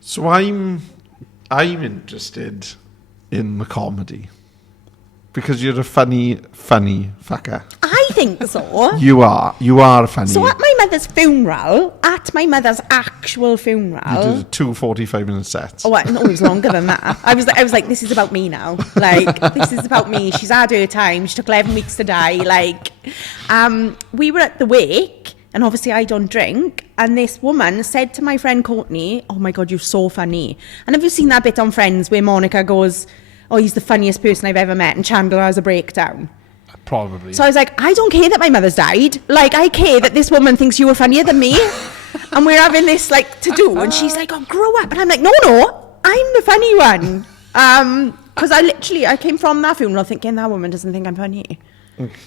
So I'm interested in the comedy because you're a funny fucker. I think so. You are a funny. So at my mother's funeral, at my mother's actual funeral. You did 2 45-minute sets. Oh, no, it was longer than that. I was like, this is about me now. Like, this is about me. She's had her time. She took 11 weeks to die. Like, we were at the wake, and obviously I don't drink. And this woman said to my friend Courtney, oh my God, you're so funny. And have you seen that bit on Friends where Monica goes, oh, he's the funniest person I've ever met, and Chandler has a breakdown? Probably. So I was like, I don't care that my mother's died. Like, I care that this woman thinks you were funnier than me. And we're having this, like, to-do. And she's like, oh, grow up. And I'm like, no, I'm the funny one. Because I came from that funeral thinking that woman doesn't think I'm funny.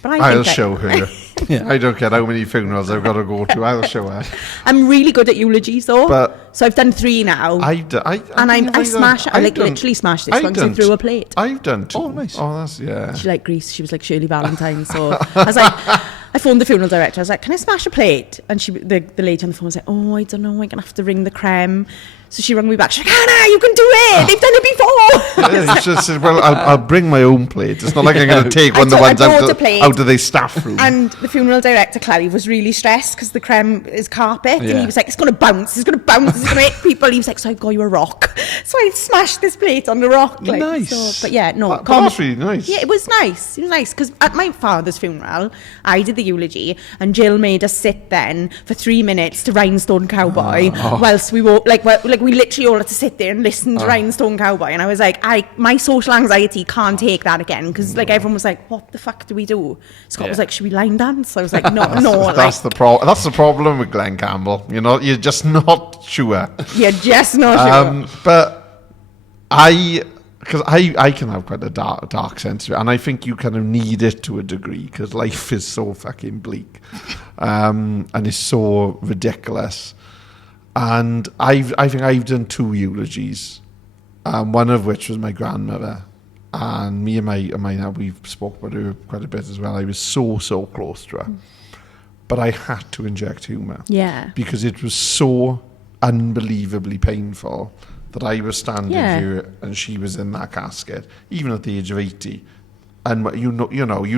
But I'll show her. Yeah. I don't care how many funerals I've got to go to. I'll show her. I'm really good at eulogies, though. So I've done 3 now. I literally smashed this once and threw a plate. I've done 2. Oh, nice. Oh, that's, yeah. She liked Grease. She was like Shirley Valentine. So I was like, I phoned the funeral director. I was like, can I smash a plate? And the lady on the phone was like, oh, I don't know. I'm going to have to ring the creme. So she rang me back. She's like, Hannah, you can do it. They've done it before. Yeah, it's just, well, I'll bring my own plate. It's not like I'm going to take one of the ones out of the staff room. And the funeral director, Clive, was really stressed because the creme is carpet. Yeah. And he was like, it's going to bounce. It's going to bounce. It's going to hit people. He was like, so I've got you a rock. So I smashed this plate on the rock. Like, nice. So, but yeah, no. But that's really nice. Yeah, it was nice. It was nice because at my father's funeral, I did the eulogy and Jill made us sit then for 3 minutes to Rhinestone Cowboy whilst we were like we literally all had to sit there and listen to Rhinestone Cowboy. And I was like, my social anxiety can't take that again because like everyone was like, what the fuck do we do? Scott was like, should we line dance? I was like, no. That's the problem. That's the problem with Glenn Campbell. You know, you're just not sure. You're just not sure. But because I can have quite a dark sense of it, and I think you kind of need it to a degree because life is so fucking bleak, and it's so ridiculous. And I think I've done 2 eulogies, one of which was my grandmother, and me and my now we've spoke about her quite a bit as well. I was so close to her, but I had to inject humour, because it was so unbelievably painful that I was standing here and she was in that casket, even at the age of 80, and you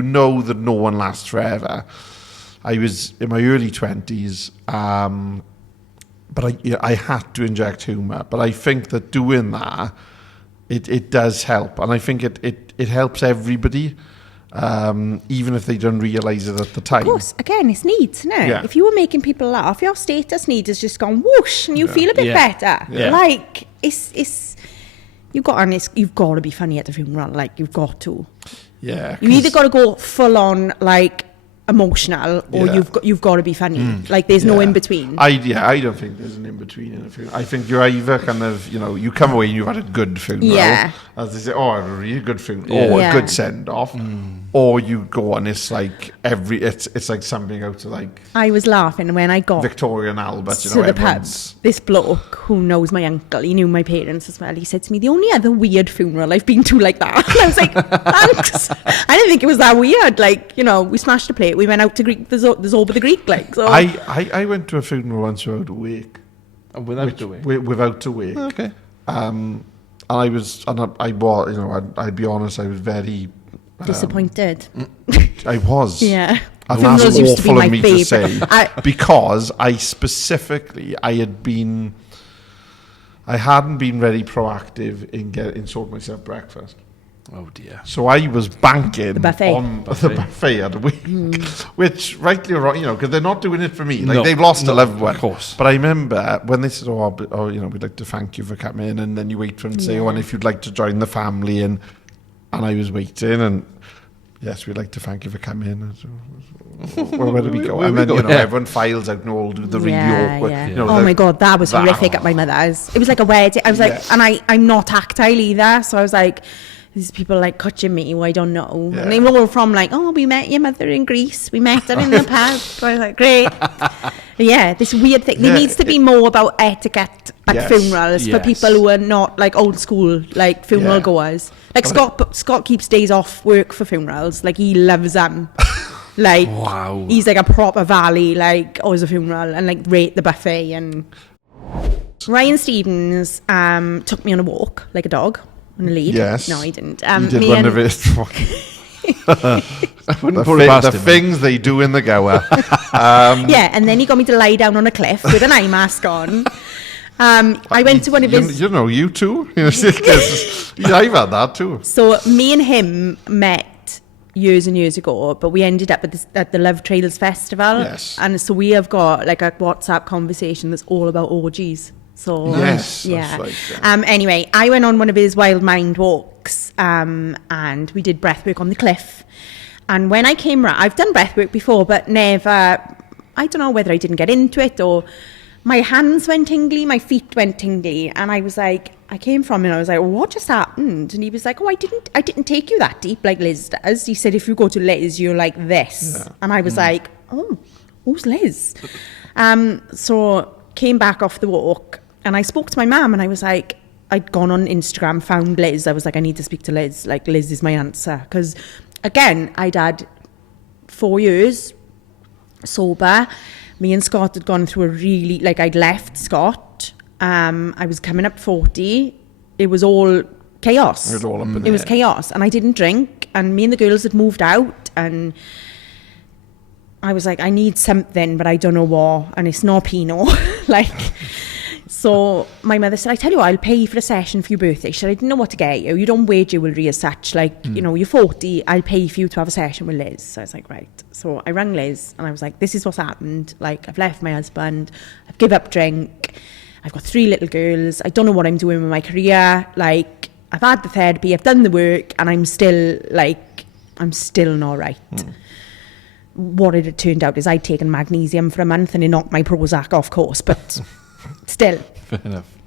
know that no one lasts forever. I was in my early 20s. But I had to inject humour. But I think that doing that, it does help. And I think it helps everybody, even if they don't realise it at the time. Of course, again, it's neat, isn't it? Yeah. If you were making people laugh, your status need has just gone whoosh and you feel a bit better. Yeah. Like, you've got to be funny at the funeral. Like, you've got to. Yeah. You either got to go full on, like, emotional, or you've got to be funny. Like, there's no in between. I don't think there's an in between in a funeral. I think you're either kind of, you come away and you've had a good funeral, as they say, I had a really good funeral, or a good send off, or you go on. It's like it's like something out of like. I was laughing when I got Victoria and Albert. To the pub. This bloke who knows my uncle, he knew my parents as well. He said to me, "The only other weird funeral I've been to like that." And I was like, "Thanks." I didn't think it was that weird. Like, we smashed a plate. We went out to Greek, the Zoba the Greek, like. So I went to a funeral once without a wake. Without a wake? Without a wake. Okay. And I'd be honest, I was very... disappointed. I was. Yeah. And that's awful of me to say. Because I hadn't been very proactive in sorting myself breakfast. Oh dear. So I was banking on the buffet at a week, which rightly or wrong, because they're not doing it for me. Like, they've lost a loved one. Of course. But I remember when they said, we'd like to thank you for coming in, and then you wait for them to say, and if you'd like to join the family, and I was waiting, and yes, we'd like to thank you for coming. Well, where do we go? And then everyone files out and all do the really awkward. Yeah. Oh my God, that was horrific at my mother's. It was like a wedding. I was like, and I'm not tactile either, so I was like, these people like coaching me who I don't know. Yeah. And they were all from like, we met your mother in Greece. We met her in the pub. So I was like, great. This weird thing. There needs to be more about etiquette at funerals for people who are not like old school, like funeral goers. Like Scott keeps days off work for funerals. Like, he loves them. Like, wow. He's like a proper valley, like, always a funeral, and like rate the buffet. And Ryan Stevens took me on a walk like a dog. On a lead? Yes. No, he didn't. He did one of his. wouldn't put it past the him, things they do in the gower. Yeah, and then he got me to lie down on a cliff with an eye mask on. I went to one of his... You too? Yeah, I've had that too. So me and him met years and years ago, but we ended up at the Love Trails Festival. Yes. And so we have got like a WhatsApp conversation that's all about orgies. So Yes, yeah. that's right, Anyway, I went on one of his Wild Mind walks, and we did breathwork on the cliff. And when I came round, I've done breathwork before, but never, I don't know whether I didn't get into it or my hands went tingly, my feet went tingly. And I was like, I came from him and I was like, what just happened? And he was like, oh, I didn't take you that deep like Liz does. He said, if you go to Liz, you're like this. Yeah. And I was like, oh, who's Liz? So came back off the walk and I spoke to my mum and I was like, I'd gone on Instagram, found Liz. I was like, I need to speak to Liz. Like, Liz is my answer. Because, again, I'd had 4 years sober. Me and Scott had gone through a really... Like, I'd left Scott. I was coming up 40. It was all chaos. It was all up in the It was air. chaos. And I didn't drink. And me and the girls had moved out. And I was like, I need something, but I don't know what. And it's not Pinot. Like... So my mother said, I tell you what, I'll pay you for a session for your birthday. She said, I didn't know what to get you. You don't wear jewellery as such. Like, you know, you're 40, I'll pay for you to have a session with Liz. So I was like, right. So I rang Liz and I was like, this is what's happened. Like, I've left my husband. I've given up drink. I've got 3 little girls. I don't know what I'm doing with my career. Like, I've had the therapy, I've done the work, and I'm still not right. What it had turned out is I'd taken magnesium for a month and it knocked my Prozac off course, but... Still. Fair enough.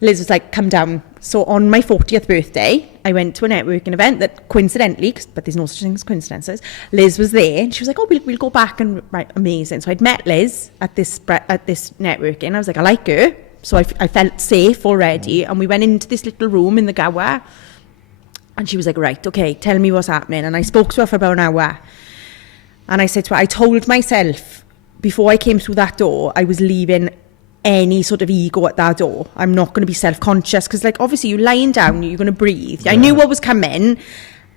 Liz was like, come down. So on my 40th birthday, I went to a networking event that coincidentally, but there's no such thing as coincidences, Liz was there and she was like, oh, we'll go back and, right, amazing. So I'd met Liz at this networking. I was like, I like her. So I felt safe already. And we went into this little room in the Gower and she was like, right, okay, tell me what's happening. And I spoke to her for about an hour. And I said to her, I told myself before I came through that door, I was leaving any sort of ego at that door. I'm not going to be self-conscious because, like, obviously you're lying down, you're going to breathe. Yeah. I knew what was coming,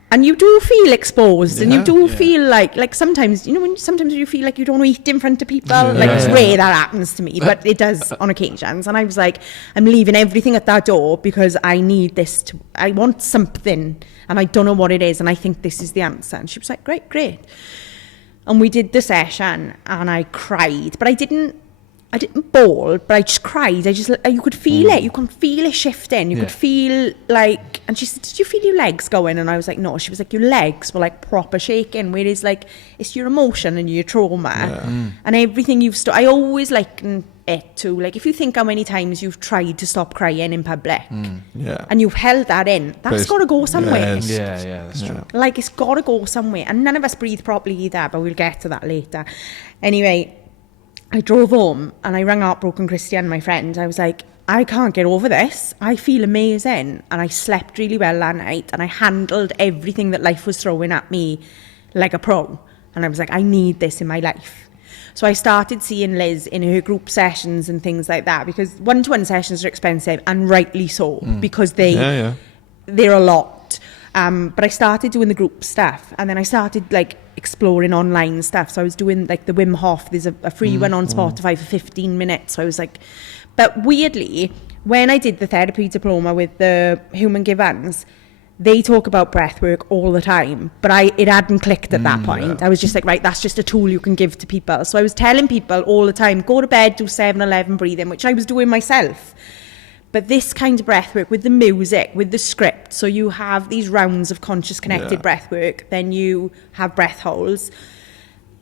and you do feel exposed, and you do feel like sometimes, you know, sometimes you feel like you don't want to eat in front of people. It's rare that happens to me, but it does on occasions. And I was like, I'm leaving everything at that door because I need this. I want something, and I don't know what it is, and I think this is the answer. And she was like, great. And we did the session, and I cried, but I didn't bawl, but I just cried. You could feel it. You can feel it shifting. You could feel like, and she said, did you feel your legs going? And I was like, no. She was like, your legs were like proper shaking, whereas like, it's your emotion and your trauma and everything I always liken it to, like, if you think how many times you've tried to stop crying in public and you've held that in, that's got to go somewhere. Yeah, that's true. Like, it's got to go somewhere. And none of us breathe properly either, but we'll get to that later. Anyway, I drove home and I rang Heartbroken Christian, my friend. I was like, I can't get over this. I feel amazing. And I slept really well that night and I handled everything that life was throwing at me like a pro. And I was like, I need this in my life. So I started seeing Liz in her group sessions and things like that, because one-to-one sessions are expensive, and rightly so, because they're a lot. But I started doing the group stuff, and then I started like exploring online stuff. So I was doing like the Wim Hof. There's a free one on Spotify for 15 minutes. So I was like, but weirdly, when I did the therapy diploma with the Human Givens, they talk about breath work all the time, but it hadn't clicked at that point. I was just like, right, that's just a tool you can give to people. So I was telling people all the time, go to bed, do 7-11 breathing, which I was doing myself. But this kind of breath work with the music, with the script, so you have these rounds of conscious connected breath work, then you have breath holds,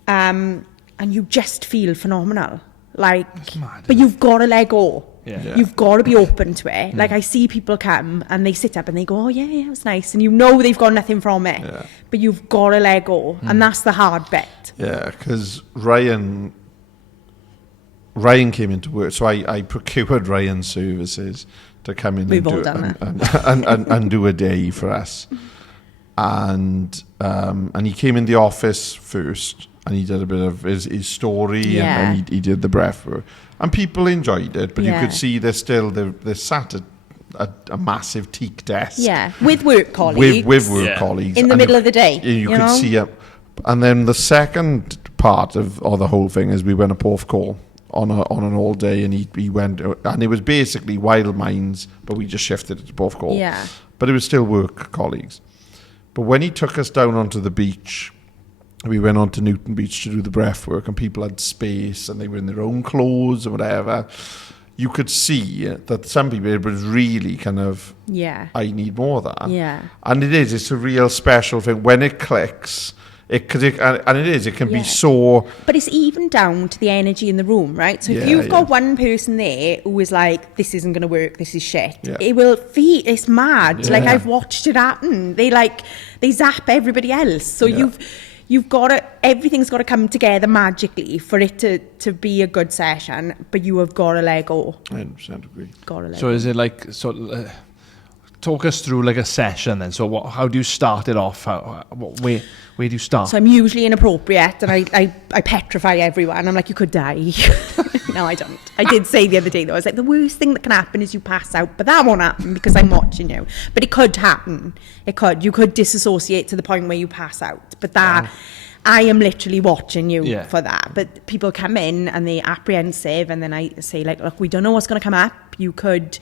and you just feel phenomenal. Like, but you've got to let go. You've got to be open to it. Like, I see people come and they sit up and they go, oh yeah, it was nice, and you know they've got nothing from it, but you've got to let go, and that's the hard bit. Yeah, because Ryan came into work, so I procured Ryan's services to come in and do a day for us, and he came in the office first, and he did a bit of his story, and he did the breath work, and people enjoyed it, but you could see they're sat at a massive teak desk, with work colleagues, with work colleagues in the middle of the day, you could see And then the second part of the whole thing is we went up off call on an all day, and he went, and it was basically Wild Minds, but we just shifted it to Porth Call. Yeah. But it was still work colleagues. But when he took us down onto the beach, we went on to Newton Beach to do the breathwork, and people had space and they were in their own clothes or whatever. You could see that some people, it was really kind of, I need more of that. Yeah. And it's a real special thing. When it clicks, it can be so... But it's even down to the energy in the room, right? So if you've got one person there who is like, this isn't going to work, this is shit, it will feel, it's mad. Like, I've watched it happen. They zap everybody else. So you've got to, everything's got to come together magically for it to be a good session, but you have got to let go. 100% agree. So is it like, talk us through like a session then. So how do you start it off? Where do you start? So I'm usually inappropriate, and I petrify everyone. I'm like, you could die. No, I don't. I did say the other day, though, I was like, the worst thing that can happen is you pass out, but that won't happen because I'm watching you. But it could happen. It could. You could disassociate to the point where you pass out. But that, I am literally watching you for that. But people come in and they're apprehensive, and then I say, like, look, we don't know what's going to come up. You could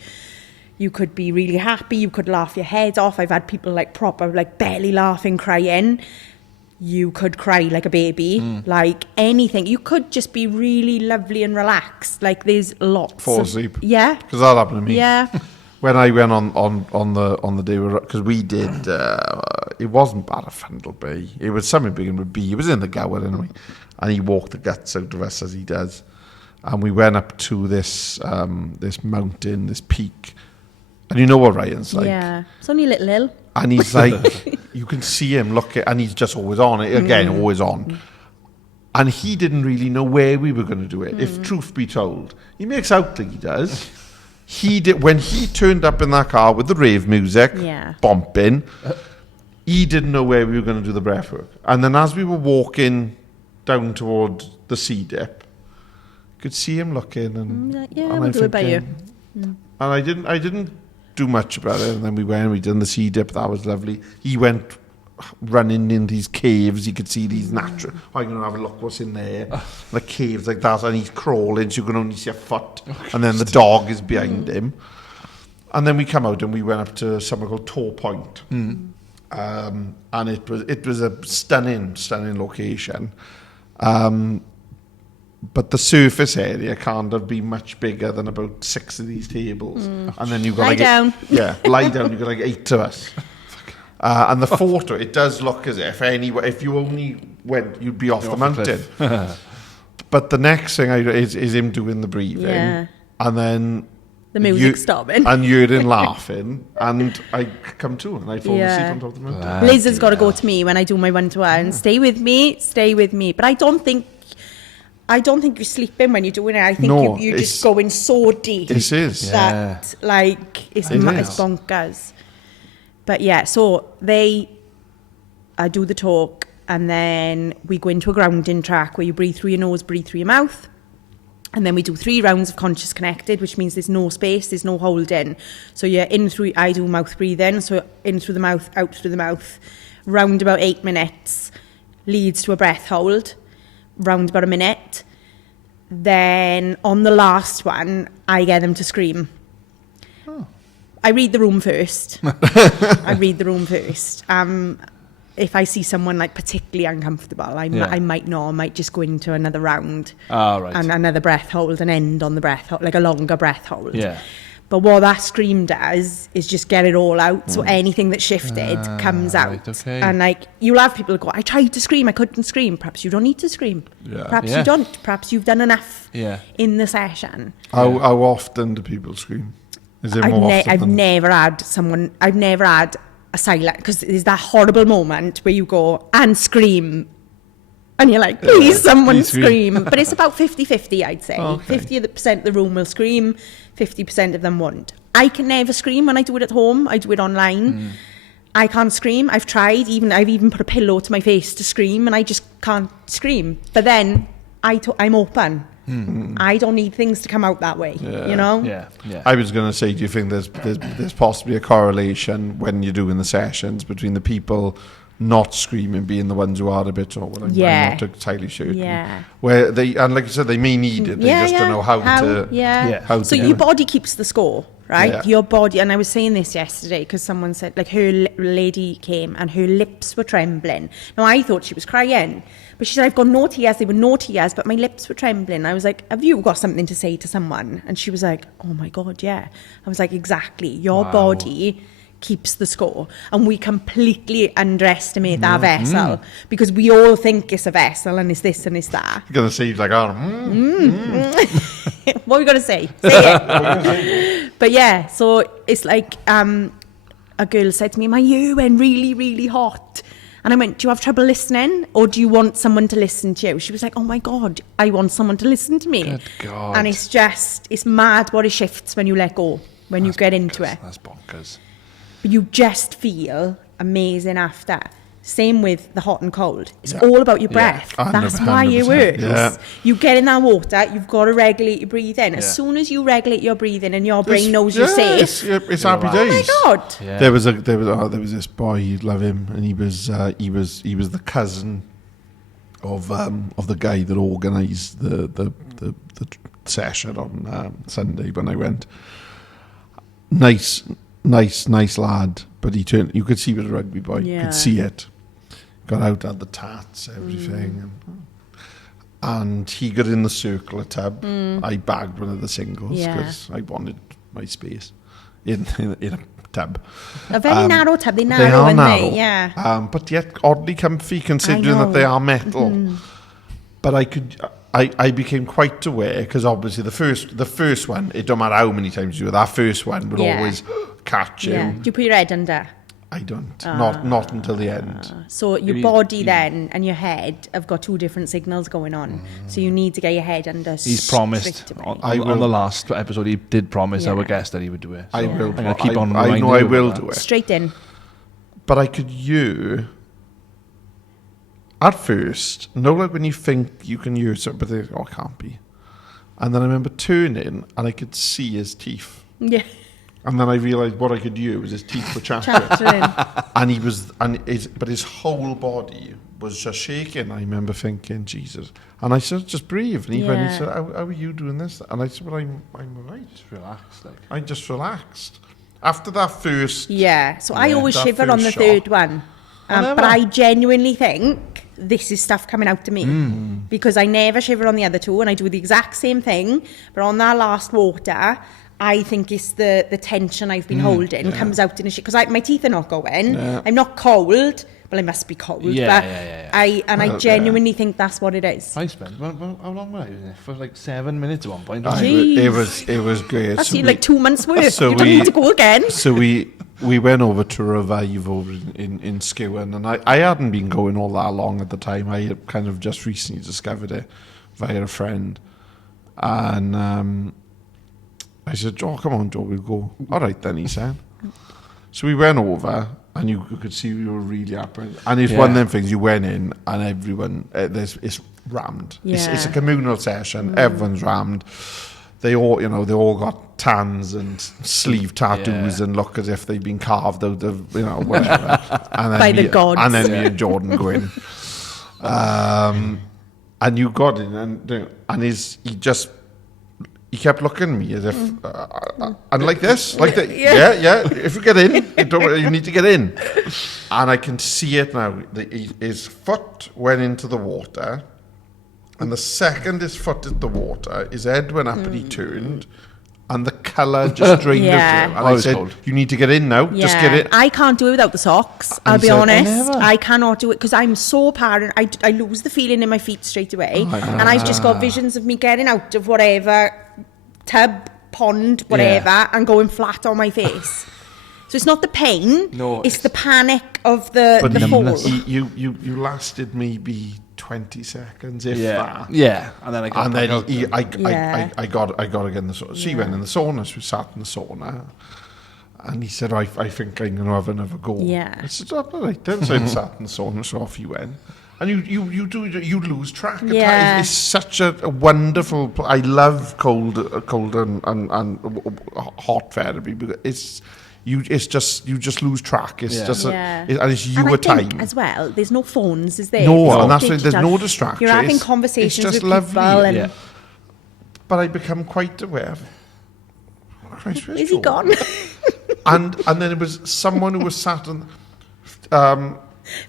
be really happy. You could laugh your head off. I've had people like proper, like belly laughing, crying. You could cry like a baby, like anything. You could just be really lovely and relaxed. Like there's lots. Fall asleep. Yeah. Because that happened to me. Yeah. When I went on the day, because we did, it wasn't Barafundle Bay. It was something beginning with B. It was in the Gower anyway. And he walked the guts out of us as he does. And we went up to this mountain, this peak. And you know what Ryan's like. Yeah. It's only a little hill. And he's like, you can see him looking, and he's just always on it. Again, always on. And he didn't really know where we were going to do it. If truth be told, he makes out like he does. He did when he turned up in that car with the rave music, bumping. He didn't know where we were going to do the breathwork. And then as we were walking down toward the sea dip, you could see him looking, and we'll do it by you. And I didn't do much about it, and then we did the sea dip. That was lovely. He went running in these caves. You could see these natural. I'm going to have a look what's in there. The caves like that, and he's crawling, so you can only see a foot, and then the dog is behind him. And then we come out and we went up to somewhere called Tor Point, and it was a stunning location. But the surface area can't have been much bigger than about 6 of these tables. And then you've got lie down. Lie down. You've got like 8 of us. And the photo, it does look as if you only went, you'd be off the mountain. But the next thing is him doing the breathing. Yeah. And then the music stopping. And you're in laughing. And I come to and I fall asleep on top of the mountain. Liz has got to go to me when I do my one-to-one. Stay with me. But I don't think you're sleeping when you're doing it. I think you're just going so deep. This is. That, like, it's bonkers. But so I do the talk, and then we go into a grounding track where you breathe through your nose, breathe through your mouth. And then we do 3 rounds of conscious connected, which means there's no space, there's no holding. So you're in through, I do mouth breathing, so in through the mouth, out through the mouth. Round about 8 minutes leads to a breath hold. Round about a minute. Then on the last one, I get them to scream. I read the room first. If I see someone like particularly uncomfortable, I might just go into another round and another breath hold and end on the breath hold, like a longer breath hold. Yeah. But what that scream does is just get it all out. So anything that shifted comes out. Right, okay. And like, you'll have people go, I tried to scream, I couldn't scream. Perhaps you don't need to scream. Yeah. Perhaps you don't. Perhaps you've done enough in the session. How often do people scream? Is it more often? I've never had a silent, because there's that horrible moment where you go and scream. And you're like, please, someone scream. But it's about 50-50, I'd say. 50% of the room will scream, 50% of them won't. I can never scream when I do it at home. I do it online. I can't scream. I've tried. I've even put a pillow to my face to scream, and I just can't scream. But then I'm open. I don't need things to come out that way, you know? Yeah. I was going to say, do you think there's possibly a correlation when you're doing the sessions between the people not screaming being the ones who are a bit, I'm not entirely sure. Yeah. Where they, and like I said, they may need it, they just don't know how to. How so to your body keeps the score, right? Yeah. Your body, and I was saying this yesterday because someone said, like, her lady came and her lips were trembling. Now, I thought she was crying, but she said, I've got no tears, they were no tears, but my lips were trembling. I was like, have you got something to say to someone? And she was like, oh my God, yeah. I was like, exactly. Your body keeps the score, and we completely underestimate that vessel because we all think it's a vessel and it's this and it's that. You're going to see, like, What are we going to say? Say it. But yeah, so it's like a girl said to me, my ear went really, really hot. And I went, do you have trouble listening, or do you want someone to listen to you? She was like, oh my God, I want someone to listen to me. Good God. And it's mad what it shifts when you let go, when you get into it. That's bonkers. But you just feel amazing after. Same with the hot and cold. It's all about your breath. 100%. That's why it works. Yeah. You get in that water, you've got to regulate your breathing. As soon as you regulate your breathing and your brain knows you're safe. It's happy days. Oh my God. Yeah. There was this boy, you'd love him, and he was the cousin of the guy that organised the session on Sunday when I went. Nice lad, but you could see he was a rugby boy. You could see it. Got out, had the tats, everything, and he got in the circle a tub. I bagged one of the singles because I wanted my space in a tub. A very narrow tub. They're narrow, aren't they? Yeah. But yet oddly comfy considering that they are metal. But I became quite aware because obviously the first one, it don't matter how many times you do it, that first one will always catch you. Do you put your head under? I don't. Not until the end. So your body then and your head have got two different signals going on. So you need to get your head under. He's promised on the last episode. He did promise our guest that he would do it. So I will. I'm gonna keep on. I know I will do it. Straight in. But I could hear. At first, like when you think you can hear something, but it can't be. And then I remember turning and I could see his teeth. Yeah. And then I realised what I could hear was his teeth were chattering. And his whole body was just shaking. I remember thinking, Jesus. And I said, just breathe. And he said, how are you doing this? And I said, well, I'm all right. Just relax. Like. I just relaxed. After that first... Yeah, so I always shiver on the third one. But I genuinely think this is stuff coming out to me because I never shiver on the other two and I do the exact same thing. But on that last water... I think it's the tension I've been holding comes out in a shit because my teeth are not going. Yeah. I'm not cold. Well, I must be cold. I genuinely think that's what it is. I spent how long were I in it? For like 7 minutes at one point. It was great. That's like 2 months worth. So you don't need to go again. So we went over to Revive over in Skewen, and I hadn't been going all that long at the time. I had kind of just recently discovered it via a friend, and. I said, oh, come on, Joe, we'll go. All right, then, he said. So we went over, and you could see we were really happy. And it's one of them things, you went in, and everyone, it's rammed. Yeah. It's a communal session. Everyone's rammed. They all got tans and sleeve tattoos and look as if they've been carved out of, whatever. And then by the gods. And then me and Jordan go in. And you got in, and he kept looking at me as if, and like this, like that. Yeah. If you get in, you need to get in. And I can see it now. His foot went into the water, and the second his foot hit the water, his head went up and he turned, and the colour just drained out of him. And I said, cold. You need to get in now. Yeah. Just get in. I can't do it without the socks. I'll be honest. I cannot do it because I'm so paranoid. I lose the feeling in my feet straight away. And I've just got visions of me getting out of whatever tub, pond, whatever, and going flat on my face. So it's not the pain. No, it's the panic of the fall. You lasted maybe 20 seconds, if that. Yeah, and then I got I got to get in the sauna. So he went in the sauna, so we sat in the sauna. And he said, I think I'm going to have another go. Yeah. I said, all right then. So I sat in the sauna, so off he went. And you lose track of time. It's such a wonderful... I love cold and hot therapy because you just lose track. It's just Yeah. and it's you and a I think time. as well, there's no phones, is there? No, There's and that's why digital. there's no distraction. You're having It's conversations just with lovely. people, and Yeah. But I become quite aware. Christ, where's is he Joe? gone? And then it was someone who was sat on.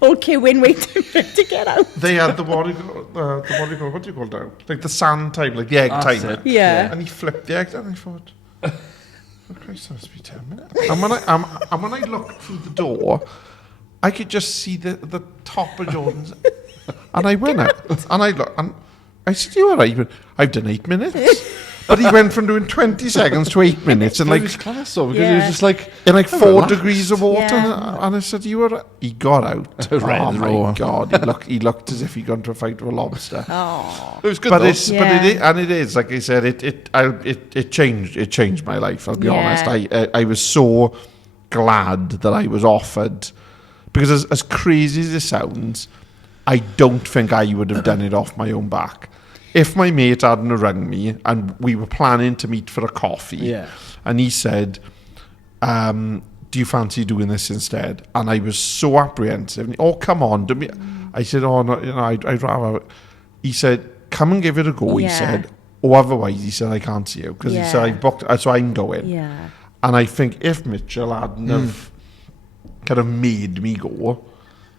Okay, waiting to get out. They had what do you call now? Like the sand time, like the egg That's timer. it. Yeah. And he flipped the egg, and I thought, oh Christ, that must be 10 minutes. And when I looked through the door, I could just see the top of Jordan's. And I went out, and I looked, and I said, "You all right?" He went, "I've done 8 minutes." But he went from doing 20 seconds to 8 minutes, and It like was class though, because it was just like in like 4 relaxed. degrees of water. Yeah. And I said, "You were." He got out. Red Oh as my raw. God! He looked as if he'd gone to a fight with a lobster. Oh. It was good But though. it's Yeah. it is like I said, it changed my life. I'll be Yeah. honest. I was so glad that I was offered, because as crazy as it sounds, I don't think I would have done it off my own back. If my mate hadn't rung me and we were planning to meet for a coffee, Yeah. and he said, "Do you fancy doing this instead?" And I was so apprehensive. "Oh, come on, do me." I said, "Oh no, I'd rather." He said, "Come and give it a go." He Yeah. said, "Or otherwise," he said, "I can't see you," because he said, Yeah. "I booked, so I'm going." Yeah. And I think if Mitchell hadn't have kind of made me go,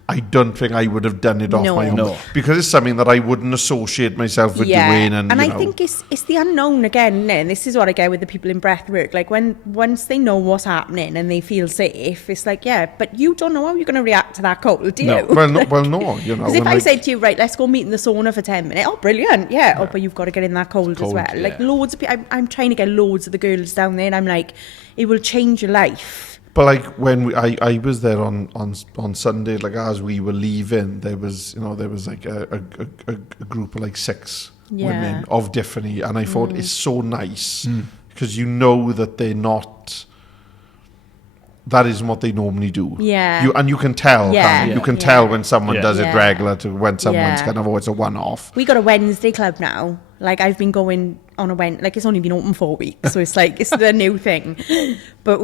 I don't think I would have done it off No. my own. No. Because it's something that I wouldn't associate myself with doing. And I you know, think it's the unknown again, isn't it? And this is what I get with the people in breathwork. Like once they know what's happening and they feel safe, it's like, yeah, but you don't know how you're going to react to that cold, do you? No. well, no, you know. Because if and I like- said to you, right, let's go meet in the sauna for 10 minutes. Oh, brilliant. Yeah. Oh, but you've got to get in that cold as Cold, well. Like yeah. loads of people, I'm trying to get loads of the girls down there, and I'm like, it will change your life. But like when I was there on Sunday, like as we were leaving, there was like a group of like 6 Yeah. women of different, and I thought it's so nice because you know that they're not. That isn't what they normally do. Yeah. You can tell. Yeah. can't you? You can Yeah. tell when someone Yeah. does it Yeah. regular to when someone's Yeah. kind of it's a one-off. We got a Wednesday club now. Like I've been going on a Wednesday, like it's only been open 4 weeks, so it's like it's the new thing. But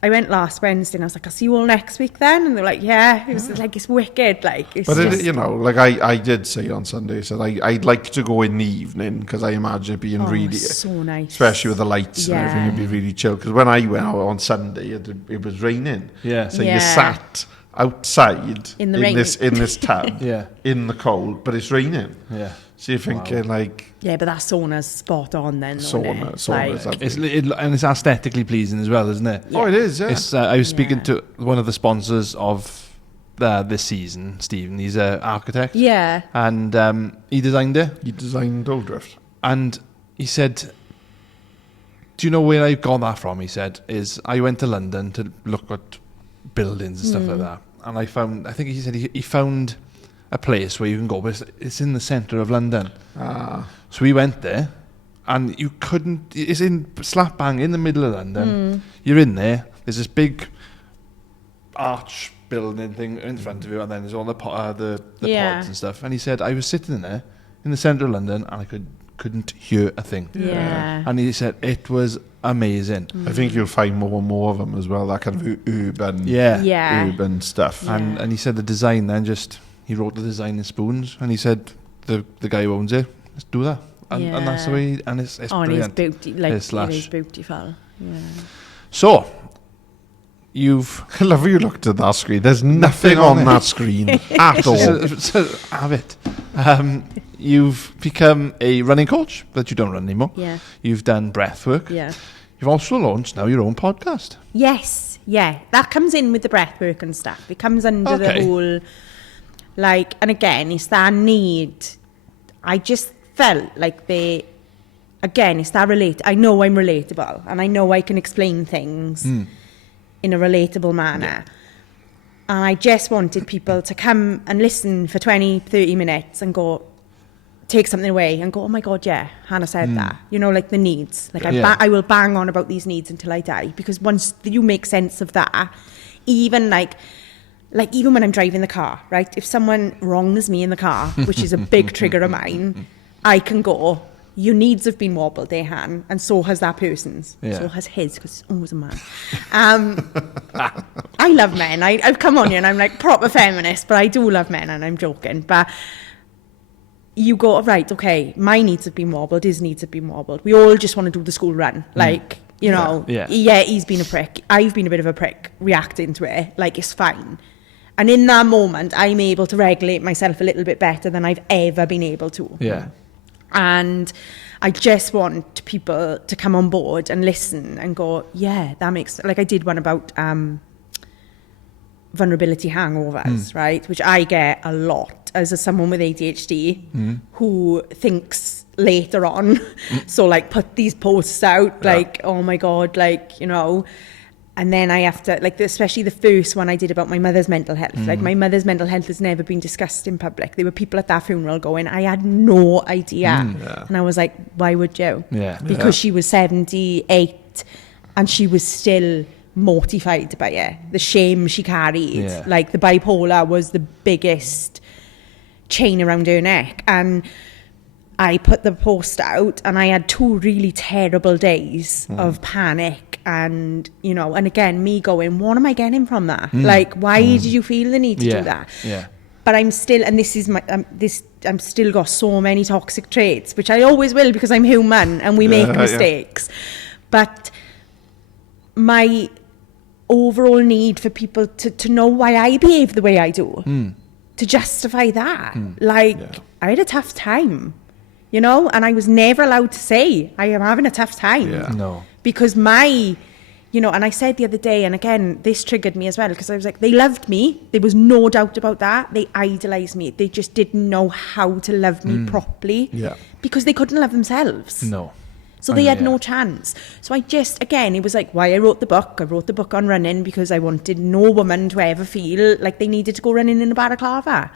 I went last Wednesday, and I was like, I'll see you all next week then. And they're like, yeah. It was like, it's wicked. Like, it's But just, like I did say on Sunday, I said I'd like to go in the evening because I imagine it being really, so nice. especially with the lights and Yeah. everything, it'd be really chill. Because when I went out on Sunday, it was raining. Yeah. So Yeah. you sat outside In the rain. this tub, Yeah. in the cold, but it's raining. Yeah. So you're thinking like Yeah, but that sauna's spot on then. sauna's Like, lovely. And it's aesthetically pleasing as well, isn't it? Oh, it is, yeah. It's, I was speaking Yeah. to one of the sponsors of this season, Stephen. He's an architect. yeah. And he designed it. He designed Old Drift. And he said, do you know where I got that from? He said, is I went to London to look at buildings and stuff like that. And I think he said he found a place where you can go, but it's in the centre of London. So we went there, and you couldn't, it's in slap bang in the middle of London. You're in there, there's this big arch building thing in front of you, and then there's all the Yeah. pods and stuff. And he said, I was sitting there in the centre of London, and I couldn't hear a thing. Yeah. And he said it was amazing. I think you'll find more and more of them as well. That kind of urban, Yeah. urban stuff. Yeah. And he said the design then he wrote the design in spoons, and he said the guy who owns it, let's do that. And that's the way, and it's Oh, and it's brilliant. beauty, like, It's it lush. is beautiful. Yeah. So, you've I love how you looked at that screen. There's nothing on that screen at all. so have it. You've become a running coach, but you don't run anymore. Yeah. You've done breathwork. Yeah. You've also launched now your own podcast. Yes, yeah. That comes in with the breathwork and stuff. It comes under the Okay. whole, like, and again, it's that need. I just felt like it's that I know I'm relatable, and I know I can explain things in a relatable manner. And I just wanted people to come and listen for 20, 30 minutes and go, take something away and go, oh my God, yeah, Hannah said that. You know, like the needs. Like I will bang on about these needs until I die, because once you make sense of that, even like even when I'm driving the car, right? If someone wrongs me in the car, which is a big trigger of mine, I can go, your needs have been wobbled there, Han, and so has that person's. Yeah. So has his, because it's always a man. I love men. I've come on here and I'm like proper feminist, but I do love men, and I'm joking. But you go, right, okay, my needs have been wobbled, his needs have been wobbled. We all just want to do the school run. Like, you know, yeah, he's been a prick. I've been a bit of a prick reacting to it. Like, it's fine. And in that moment, I'm able to regulate myself a little bit better than I've ever been able to. Yeah. And I just want people to come on board and listen and go, yeah, that makes... Like, I did one about vulnerability hangovers, right? Which I get a lot as someone with ADHD who thinks later on. So, like, put these posts out, like, oh my God, like, you know... And then I have to, like, especially the first one I did about my mother's mental health. Like, my mother's mental health has never been discussed in public. There were people at that funeral going, I had no idea. And I was like, why would you? Because she was 78 and she was still mortified by it. The shame she carried. Like, the bipolar was the biggest chain around her neck. And I put the post out and I had 2 really terrible days of panic. And, you know, and again, me going, what am I getting from that? Like, why did you feel the need to do that? But I'm still, and this is my, I'm still got so many toxic traits, which I always will because I'm human and we make mistakes. But my overall need for people to know why I behave the way I do, to justify that. Like, I had a tough time, you know, and I was never allowed to say, I am having a tough time. No. Because my, you know, and I said the other day, and again, this triggered me as well, because I was like, they loved me. There was no doubt about that. They idolised me. They just didn't know how to love me properly. Because they couldn't love themselves. No. So they had no chance. So I just, again, it was like why I wrote the book. I wrote the book on running because I wanted no woman to ever feel like they needed to go running in a balaclava.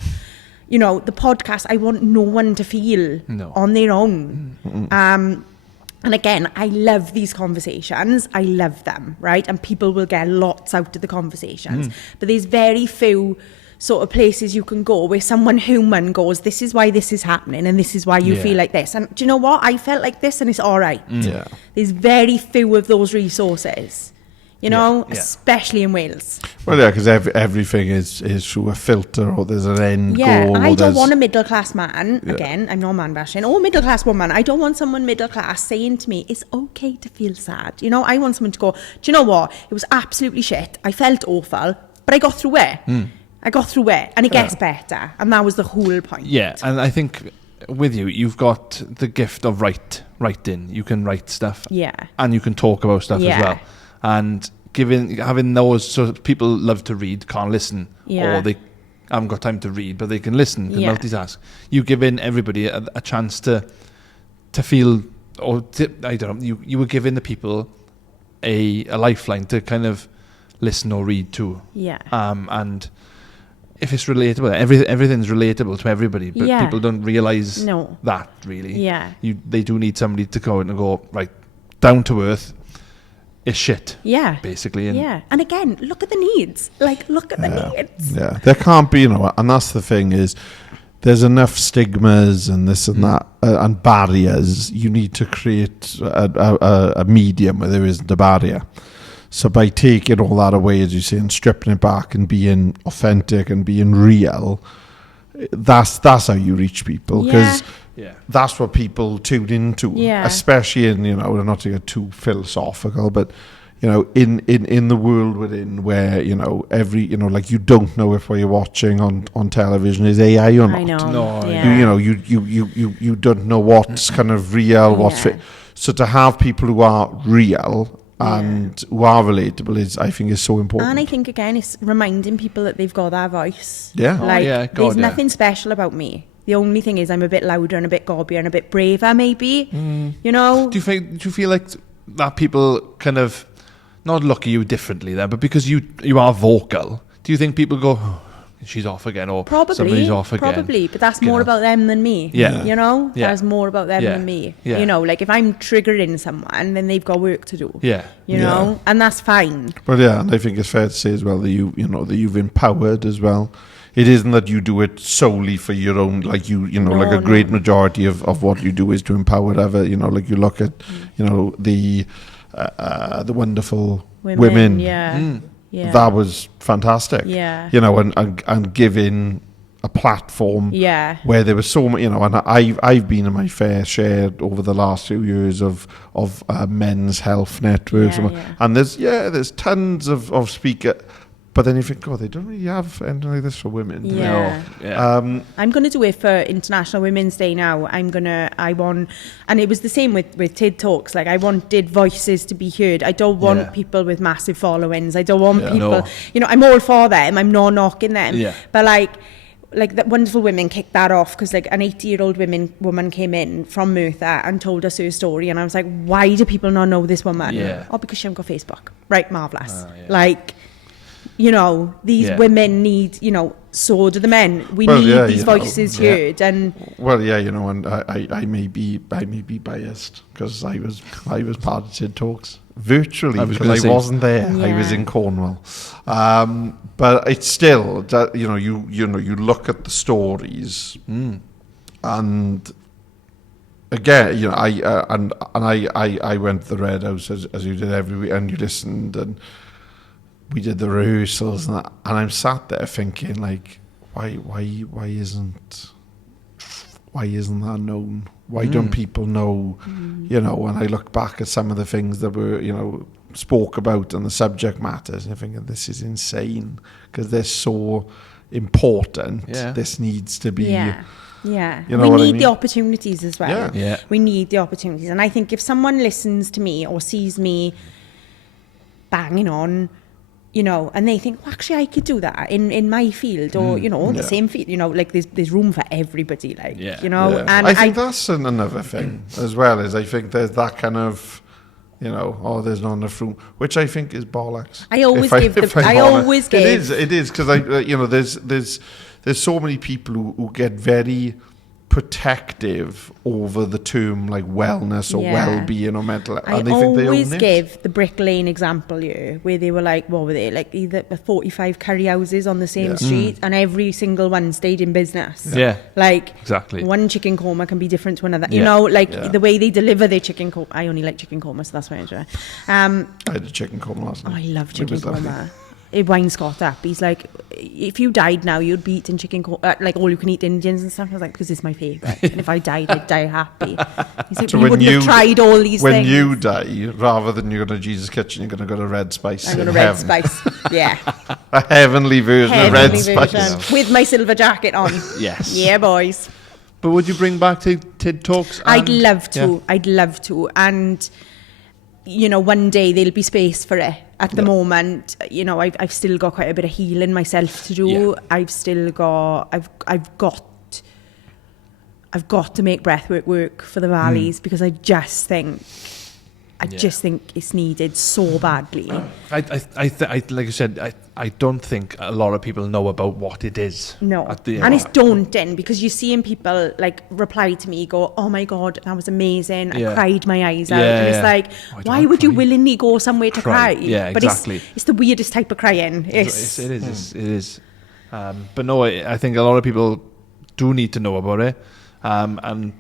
You know, the podcast, I want no one to feel on their own. And again, I love these conversations. I love them, right? And people will get lots out of the conversations. But there's very few sort of places you can go where someone human goes, this is why this is happening and this is why you feel like this. And do you know what? I felt like this and it's all right. There's very few of those resources. You know, especially in Wales. Well, yeah, because everything is through a filter, or there's an end goal. Yeah, I don't want a middle-class man, again, I'm not man-bashing, or middle-class woman. I don't want someone middle-class saying to me, it's okay to feel sad. You know, I want someone to go, do you know what? It was absolutely shit. I felt awful, but I got through it. I got through it, and it gets better. And that was the whole point. Yeah, and I think with you, you've got the gift of writing. You can write stuff. Yeah. And you can talk about stuff as well. And having those, so people love to read, can't listen, or they haven't got time to read, but they can listen, can multitask. You giving everybody a chance to feel, or I don't know, you were giving the people a lifeline to kind of listen or read to. And if it's relatable, everything's relatable to everybody, but people don't realise that really. They do need somebody to go in and go, right, down to earth. Is shit. Basically. And and again, look at the needs. Like, look at the needs. There can't be, you know, and that's the thing is, there's enough stigmas and this and that and barriers. You need to create a medium where there isn't a barrier. So by taking all that away, as you say, and stripping it back and being authentic and being real, that's how you reach people. Because that's what people tune into, especially in, you know, not to get too philosophical, but, you know, in the world we're in, where, you know, like, you don't know if what you're watching on television is AI or not. I know. No, You know, you don't know what's kind of real, what's fit. So to have people who are real and who are relatable I think is so important. And I think, again, it's reminding people that they've got that voice. Like, there's nothing special about me. The only thing is I'm a bit louder and a bit gobbier and a bit braver, maybe. You know? Do you feel like that people kind of not look at you differently then, but because you are vocal, do you think people go, oh, she's off again, or somebody's off again? Probably, but that's more about them than me. You know? That's more about them than me. You know, like, if I'm triggering someone, then they've got work to do. You know? And that's fine. But and I think it's fair to say as well that that you've empowered as well. it isn't that you do it solely for your own, like like a great majority of what you do is to empower other, like you look at, the wonderful women. Yeah. That was fantastic. Yeah. And giving a platform where there was so much, and I've been in my fair share over the last few years of men's health networks, and there's tons of speaker, but then you think, God, they don't really have anything like this for women. I'm going to do it for International Women's Day now. I want, and it was the same with TED Talks. Like, I wanted voices to be heard. I don't want people with massive followings. I don't want people, I'm all for them. I'm not knocking them. Yeah. But like that Wonderful Women kicked that off because like an 80-year-old woman came in from Merthyr and told us her story, and I was like, why do people not know this woman? Oh, because she hasn't got Facebook. Right, marvellous. Like, these women need, so do the men. We need these voices heard. And and I may be biased because I was part of TED Talks virtually because I wasn't there. I was in Cornwall. But it's still that you look at the stories, and again, I went to the Red House as you did every week, and you listened, and we did the rehearsals, and I'm sat there thinking, like, why isn't that known? Why don't people know? When I look back at some of the things that were spoke about and the subject matters, and you're thinking, this is insane because they're so important. This needs to be. We need the opportunities as well. We need the opportunities, and I think if someone listens to me or sees me banging on, and they think, well, actually I could do that in my field or, the same field, like there's room for everybody, and I think that's another thing as well, is I think there's that kind of, there's not enough room, which I think is bollocks. I always give. It is because there's so many people who get very protective over the term like wellness or well-being or mental health. I always give the Brick Lane example where they were like, what were they, like either 45 curry houses on the same street, and every single one stayed in business. Like, exactly, one chicken korma can be different to another. The way they deliver their chicken korma. I only like chicken korma, so that's why I enjoy it. I had a chicken korma last night. I love chicken korma. It winds Scott up. He's like, if you died now, you'd be eating chicken, like all you can eat Indians and stuff. I was like, because it's my favourite. And if I died, I'd die happy. He's like, so you wouldn't have tried all these things. When you die, rather than you go to Jesus Kitchen, you're going to go to Red Spice. I'm going to Red Spice, a heavenly version of Red Spice. With my silver jacket on. Yes. Yeah, boys. But would you bring back TED Talks? I'd love to. I'd love to. And one day there'll be space for it. At the moment, I've still got quite a bit of healing myself to do. I've got to make breathwork work for the valleys because I just think it's needed so badly. I like I said, I don't think a lot of people know about what it is. No, and it's daunting because you're seeing people like reply to me, go, "Oh my God, that was amazing! I cried my eyes out." And it's like, why would you willingly go somewhere to cry? Yeah, exactly. But it's the weirdest type of crying. It is. But no, I think a lot of people do need to know about it, and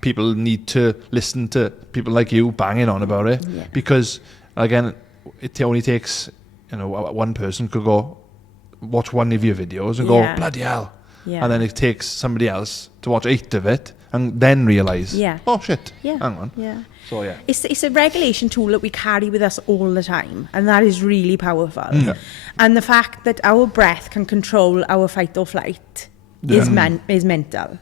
people need to listen to people like you banging on about it because, again, it only takes, one person could go watch one of your videos and go, bloody hell. And then it takes somebody else to watch 8 of it and then realise, oh shit, hang on. So it's a regulation tool that we carry with us all the time, and that is really powerful. And the fact that our breath can control our fight or flight is mental,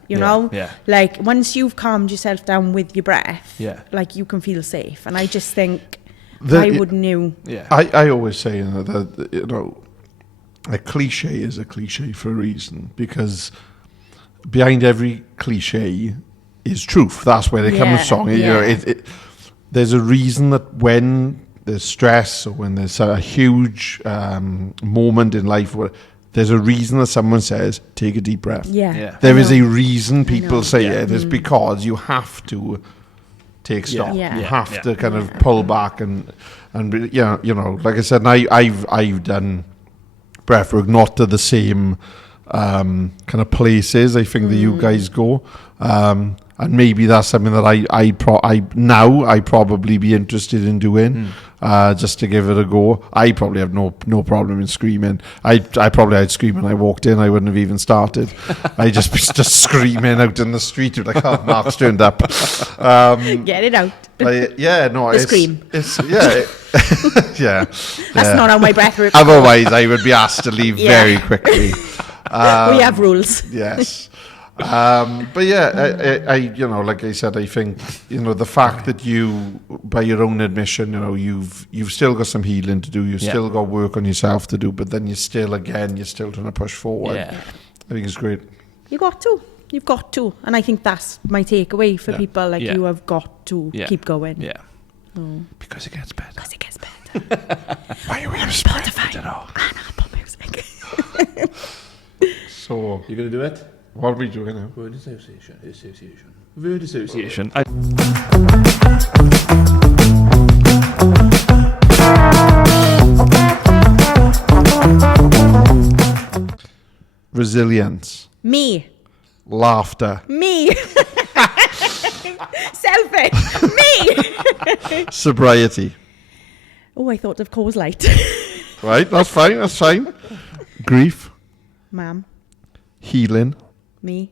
like once you've calmed yourself down with your breath, like you can feel safe. And I just think, why wouldn't you? I always say that a cliche is a cliche for a reason, because behind every cliche is truth. That's where they come from. There's a reason that when there's stress or when there's a huge moment in life where there's a reason that someone says, take a deep breath. There is a reason people say it. It's because you have to take stock. You have to kind of pull back and like I said, I've done breathwork not to the same kind of places I think that you guys go. And maybe that's something that I probably be interested in doing, just to give it a go. I probably have no problem in screaming. I probably had scream when I walked in. I wouldn't have even started. I just be just screaming out in the street. Like, oh, Mark's turned up. Get it out. Scream. Yeah. That's not how my breath works. Otherwise, I would be asked to leave very quickly. We have rules. Yes. But yeah, I like I said, I think, the fact that you, by your own admission, you've still got some healing to do. You've still got work on yourself to do, but then you're still trying to push forward. Yeah. I think it's great. You've got to. And I think that's my takeaway for people. Like, you have got to keep going. Yeah. Oh. Because it gets better. Why are we on Spotify? I don't know. And Apple Music. So, you going to do it? What are we doing now? Word association. Word association. Resilience. Me. Laughter. Me. Selfish. Me. Sobriety. Oh, I thought of Coors Light. Right, that's fine. Grief. Ma'am. Healing. Me.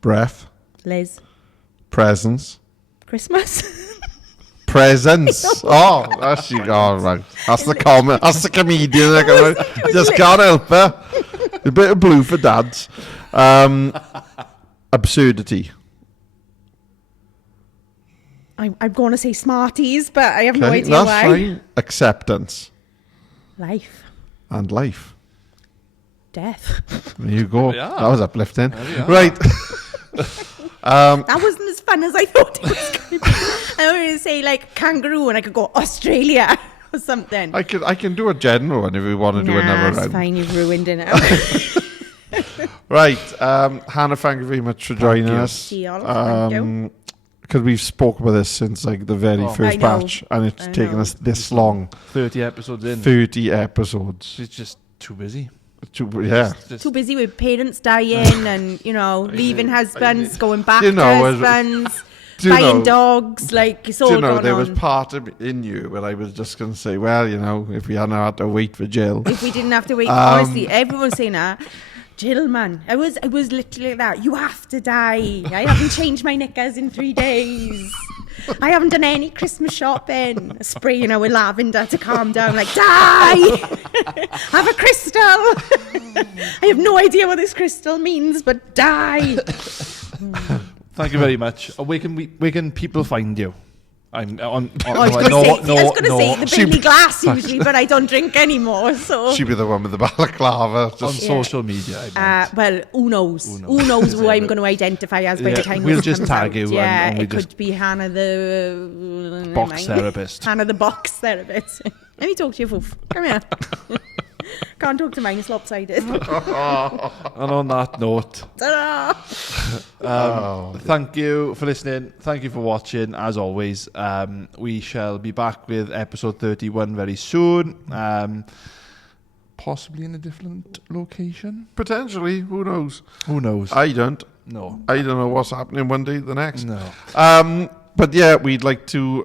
Breath. Liz. Presence. Christmas. Presents. Oh, that's you. Oh, right. That's the comment. That's the comedian. Just can't help it. A bit of blue for dads. Absurdity. I'm going to say Smarties, but I have no idea that's why. Fine. Acceptance. Life. And life. Death. There you go. Yeah. That was uplifting. Right. That wasn't as fun as I thought it was going to be. I was going to say like kangaroo, and I could go Australia or something. I can do a general one if we want to do another round. It's fine. You've ruined it now. Right. Hannah, thank you very much for joining us. Thank you. Because we've spoke about this since like the very first batch, and it's taken us this long. 30 episodes in. 30 episodes. It's just too busy. Too busy with parents dying and, leaving husbands, going back to husbands, buying dogs, like, it's all going on. There was part in you where I was just going to say, well, if we hadn't had to wait for Jill. If we didn't have to wait, honestly, everyone's saying that. Jill, man, I was literally like that. You have to die. I haven't changed my knickers in 3 days. I haven't done any Christmas shopping. Spraying her with lavender to calm down. Like, die! Have a crystal. I have no idea what this crystal means, but die. Thank you very much. Where can people find you? I was going to say the Bailey glass usually, but I don't drink anymore. So she'd be the one with the balaclava on social media. Well, who knows? Who knows who I'm going to identify as by the time we'll just tag you. Yeah, it could be Hannah the box therapist. Hannah the box therapist. Let me talk to you, Foof. Come here. Can't talk to mine, it's lopsided. And on that note, thank you for listening. Thank you for watching. As always, we shall be back with episode 31 very soon. Possibly in a different location. Potentially. Who knows? I don't. No. I don't know what's happening one day to the next. No. But yeah, we'd like to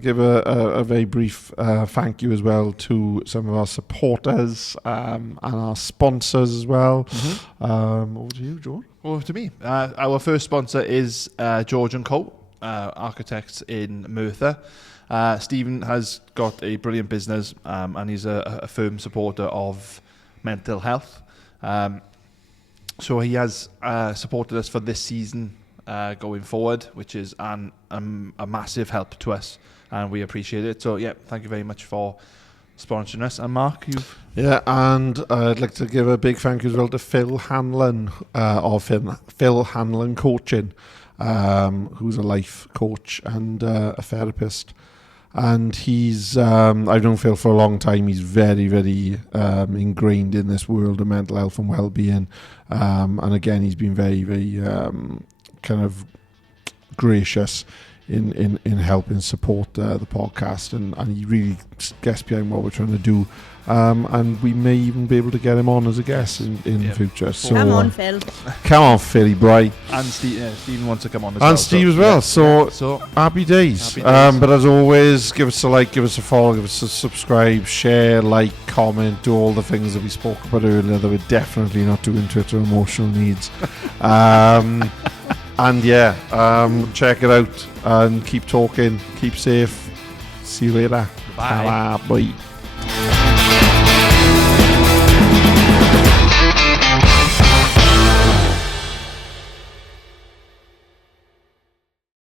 give a very brief thank you as well to some of our supporters and our sponsors as well. Mm-hmm. Over to you, George. Over to me. Our first sponsor is George & Co, architects in Merthyr. Stephen has got a brilliant business and he's a firm supporter of mental health. So he has supported us for this season going forward, which is a massive help to us, and we appreciate it. So yeah, thank you very much for sponsoring us. And Mark, and I'd like to give a big thank you as well to Phil Hanlon of Phil Hanlon Coaching, who's a life coach and a therapist. And he's I've known Phil for a long time. He's very, very ingrained in this world of mental health and well-being, and again, he's been very, very kind of gracious in helping support the podcast, and he really gets behind what we're trying to do. And we may even be able to get him on as a guest in the future. So Come on, Phil. Come on, Philly Bry. And Stephen wants to come on as well. And Steve as well. So happy days. But as always, give us a like, give us a follow, give us a subscribe, share, like, comment, do all the things that we spoke about earlier that we're definitely not doing Twitter emotional needs. And check it out and keep talking, keep safe. See you later. Bye. Bye.